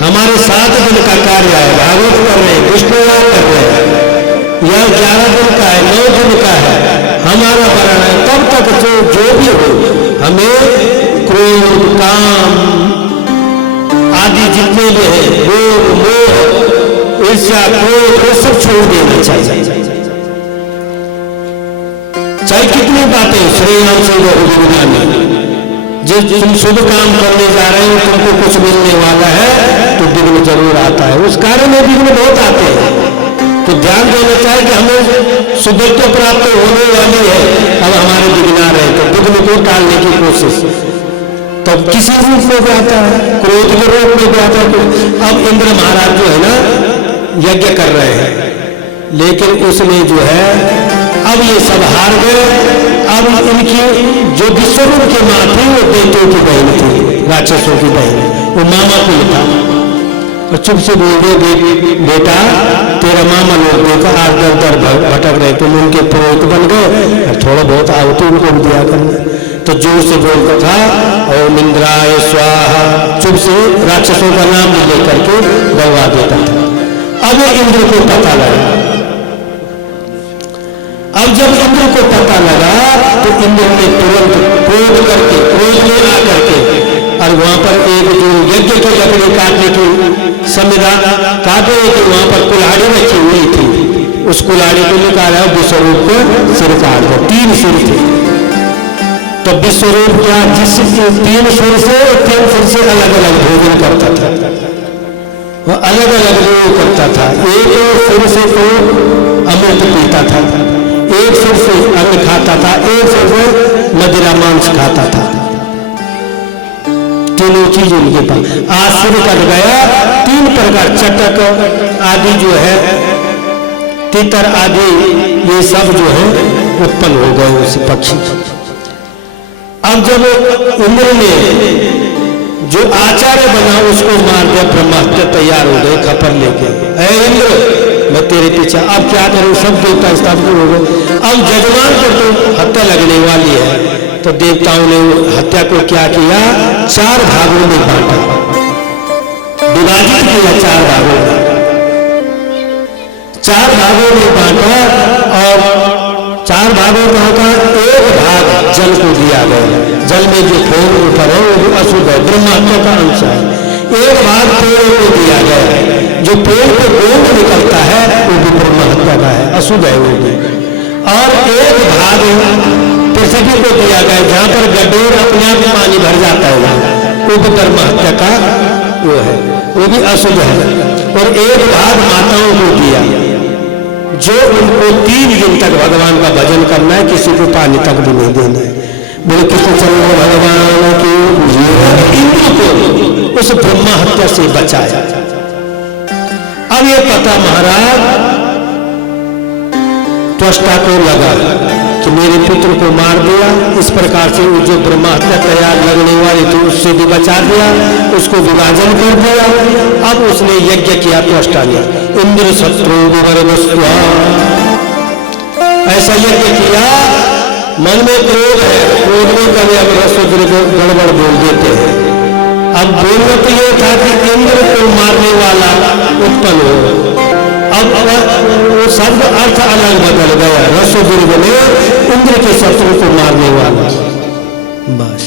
हमारे 7 दिन का कार्य है, भागवत कर रहे हैं, विष्णु याग कर रहे हैं, या 11 दिन का है, 9 दिन का है, हमारा वर्ण है। तब तक जो भी हो हमें क्रोध काम आदि जितने भी है भोग मोह ईर्ष्या क्रोध ये सब छोड़ देना चाहिए। चाहे कितनी बातें श्रेयाम से में जो तुम शुभ काम करने जा रहे हो, तुमको कुछ मिलने वाला है तो विघ्न जरूर आता है। उस कार्य में विघ्न बहुत आते हैं, तो ध्यान देना चाहिए कि हमें शुभत्व प्राप्त होने वाली है। अब हमारे विघ्न आ रहे हैं तो विघ्न को टालने की कोशिश तब किसी रूप में भी आता है, क्रोध के रूप में भी आता है। अब इंद्र महाराज जो है ना यज्ञ कर रहे हैं, लेकिन उसमें जो है अब ये सब हार गए। अब इनकी जो विश्वरूप की मां थी वो दैत्यों की बहन थी, राक्षसों की बहन, वो मामा को लिखा और चुप से बोल दे बेटा तेरा मामा लोग देखा आज दर भटक रहे, तुम उनके पुरोहित बन गए और थोड़ा बहुत आहुति उनको दिया करना। तो जोर से बोलता था ओम इंद्राय स्वाहा, चुप से राक्षसों का नाम लेकर के दबा देता था। अब इंद्र को पता लगा। अब जब इंद्र को पता लगा तो इंद्र ने तुरंत क्रोध में आकर के और वहां पर एक जो यज्ञ की लकड़ी काटने की संविधान काटे कि वहां पर कुल्हाड़ी रखी हुई थी, उस कुल्हाड़ी को निकाला विश्वरूप को सिर काट दो। 3 सिर थे, तो विश्वरूप क्या जिस 3 सिर से अलग अलग भोजन करता था, वो अलग अलग वो करता था। एक सिर से तो अमृत पीता था, एक सिर से अन्न खाता था, एक सिर से मदिरा मांस खाता था। तीनों चीज उनके पास। आज सिर कट गया, 3 प्रकार चटक आदि जो है तितर आदि ये सब जो है उत्पन्न हो गए उस पक्षी। अब जब इंद्र ने जो आचार्य बना उसको मार दिया, ब्रह्मास्त्र तैयार हो गए खपर लेके। इंद्र मैं तेरे पीछे, अब क्या करूं, सब देवता स्थापित हो गए। अब जजमान को तो हत्या लगने वाली है, तो देवताओं ने हत्या को क्या किया, 4 भागों में बांटा, विभाजित किया 4 भागों में। 4 भागों में बांटा और 4 भागों में बांटा। एक भाग जल को दिया गया, जल में जो फूल ऊपर है वो भी अशुद्ध है, ब्रह्मात्मा का अंश है। एक भाग पेड़ को दिया गया, जो पेड़ पे गोंद निकलता है वो भी ब्रह्महत्या का है, अशुद्ध है वो भी। और एक भाग पृथ्वी को दिया गया, जहां पर गड्ढे अपने आप पानी भर जाता है वो भी ब्रह्महत्या का वो है, वो भी अशुद्ध है। और एक भाग माताओं को दिया, जो उनको 3 दिन तक भगवान का भजन करना है, किसी को पानी तक भी नहीं देना है। बोले कृष्णचंद्र भगवान की इंद्र को उस ब्रह्मा हत्या से बचाया। अब ये पता महाराज त्वष्टा को लगा कि मेरे पुत्र को मार दिया, इस प्रकार से जो ब्रह्मा हत्या तैयार लगने वाली थी उससे भी बचा दिया, उसको विभाजन कर दिया। अब उसने यज्ञ किया त्वष्टा ने, इंद्र शत्रु विवर्गस्वा, ऐसा यज्ञ किया। मन में क्रोध है, क्रोध में कभी अब रसोद्र को गड़बड़ बोल देते हैं। अब बोलना तो ये था कि इंद्र को मारने वाला उत्पन्न हो, अब वो शब्द अर्थ अलग बदल गया। रसोद्र ने इंद्र के शत्रु को मारने वाला, बस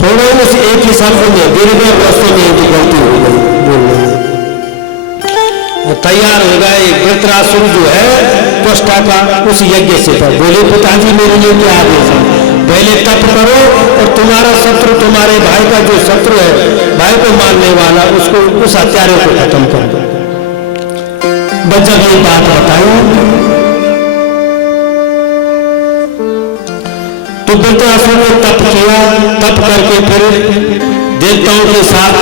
थोड़ा उस एक ही शब्द में दीर्घ रसों में गलती हो गई बोलने में। तैयार हो गए वृत्रासुर जो है त्वष्टा का उस यज्ञ से पर बोले पिताजी मेरे लिए क्या आदेश है? पहले तप करो और तुम्हारा शत्रु तुम्हारे भाई का जो शत्रु है भाई को मारने वाला उसको उस हत्यारे को खत्म कर दो। बस जब ये बात बताई तो वृत्रासुर ने तप किया, तप करके फिर देवताओं के साथ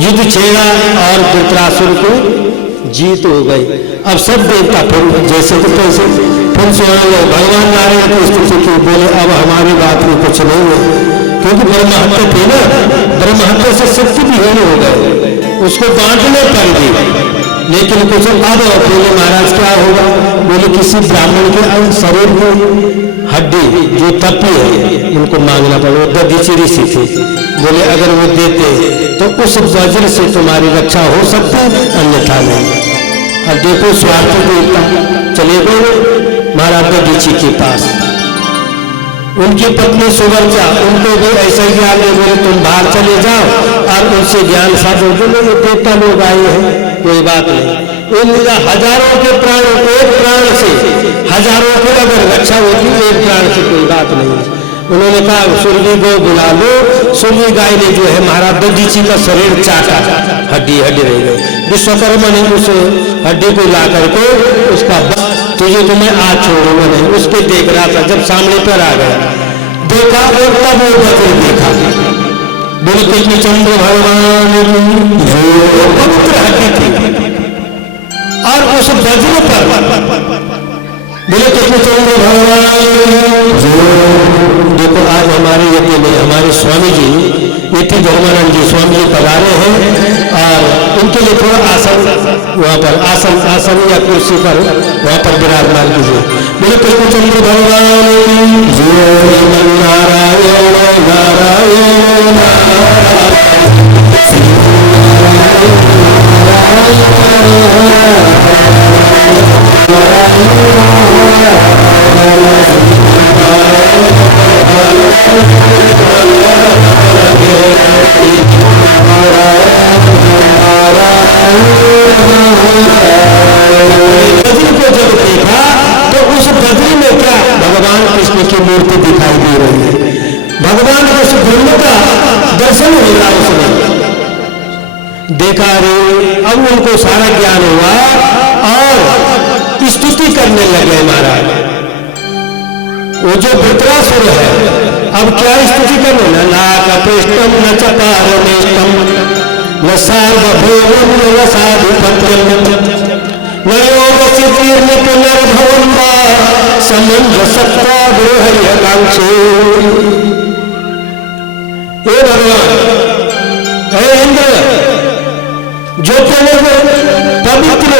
युद्ध छेड़ा और वृत्रासुर को जीत हो गई। अब सब देवता फिर जैसे तो तैसे फिर स्वयं भगवान नारायण की स्तुति की, बोले अब हमारी बात में कुछ नहीं है, क्योंकि ब्रह्महत्या थे ना, ब्रह्महत्या से शक्ति भी हो गए, उसको बांटने पड़ गई। लेकिन कुछ अब बोले महाराज क्या होगा? बोले किसी ब्राह्मण के शरीर की हड्डी जो तपी है इनको मांगना पड़ेगा। दधीची ऋषि थे, बोले अगर वो देते तो उस वज्र से तुम्हारी रक्षा हो सकती, अन्यथा नहीं। अब देखो स्वार्थ देवता चले गए महाराज दधीची के पास, उनकी पत्नी सुवर्चा उनको भी ऐसा ही ज्ञान दे, बोले तुम बाहर चले जाओ और उनसे ज्ञान साधो। बोले ये देवता लोग आए हैं, कोई बात नहीं, इन हजारों के प्राण, एक प्राण से हजारों की अगर रक्षा होती, एक प्राण से कोई बात नहीं। उन्होंने कहा सूर्य को बुला लो। सूर्य गाय ने जो है महाराज दधीची का शरीर चाटा, हड्डी हड्डी रह गई। विश्वकर्मा ने उस हड्डी को ला करके उसका तुझे तो मैं आज छोड़ूंगा नहीं, उस पर देख रहा था। जब सामने पर आ गया देखा और तब वो वज्र देखा। बोले कृष्णचंद्र भगवान जो पवित्र हड्डी थी और उस वज्र पर बोले कृष्णचंद्र भगवान जो देखो आज हमारे यज्ञ में हमारे स्वामी जी यति धर्मानंद जी स्वामी जी पधारे हैं और उनके लिए थोड़ा आसन वहाँ पर आसन या कुर्सी पर वहाँ पर विराजमान कीजिए। बोले कृष्णचंद्र भगवान जो नारायण नारायण की मूर्ति दिखाई दे रही है। भगवान को उस ब्रह्म का दर्शन हो रहा उसने देखा रे। अब उनको सारा ज्ञान हुआ और स्तुति करने लगे महाराज। वो जो वृत्रासुर है अब क्या स्तुति करने, न नाक पृष्ठम न चपारमेष्टम न सार्वभौमम न साधुपत्यम न योग सिद्धिर्न पुनर्भवम वा समंजसत्वा गृहयकांक्षे। हे भगवान, हे इंद्र, जो तुमने पवित्र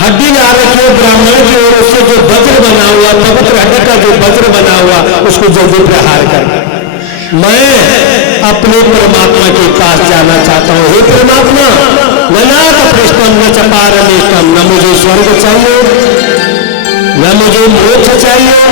हड्डी ला रखी है ब्राह्मण की ओर, उससे जो वज्र बना हुआ, पवित्र हड्डी का जो वज्र बना हुआ, उसको जल्दी प्रहार कर। मैं अपने परमात्मा के पास जाना चाहता हूँ। हे परमात्मा, न नाक पृष्ठम न चपारमेष्टम, न मुझे स्वर्ग चाहिए न मुझे मोक्ष चाहिए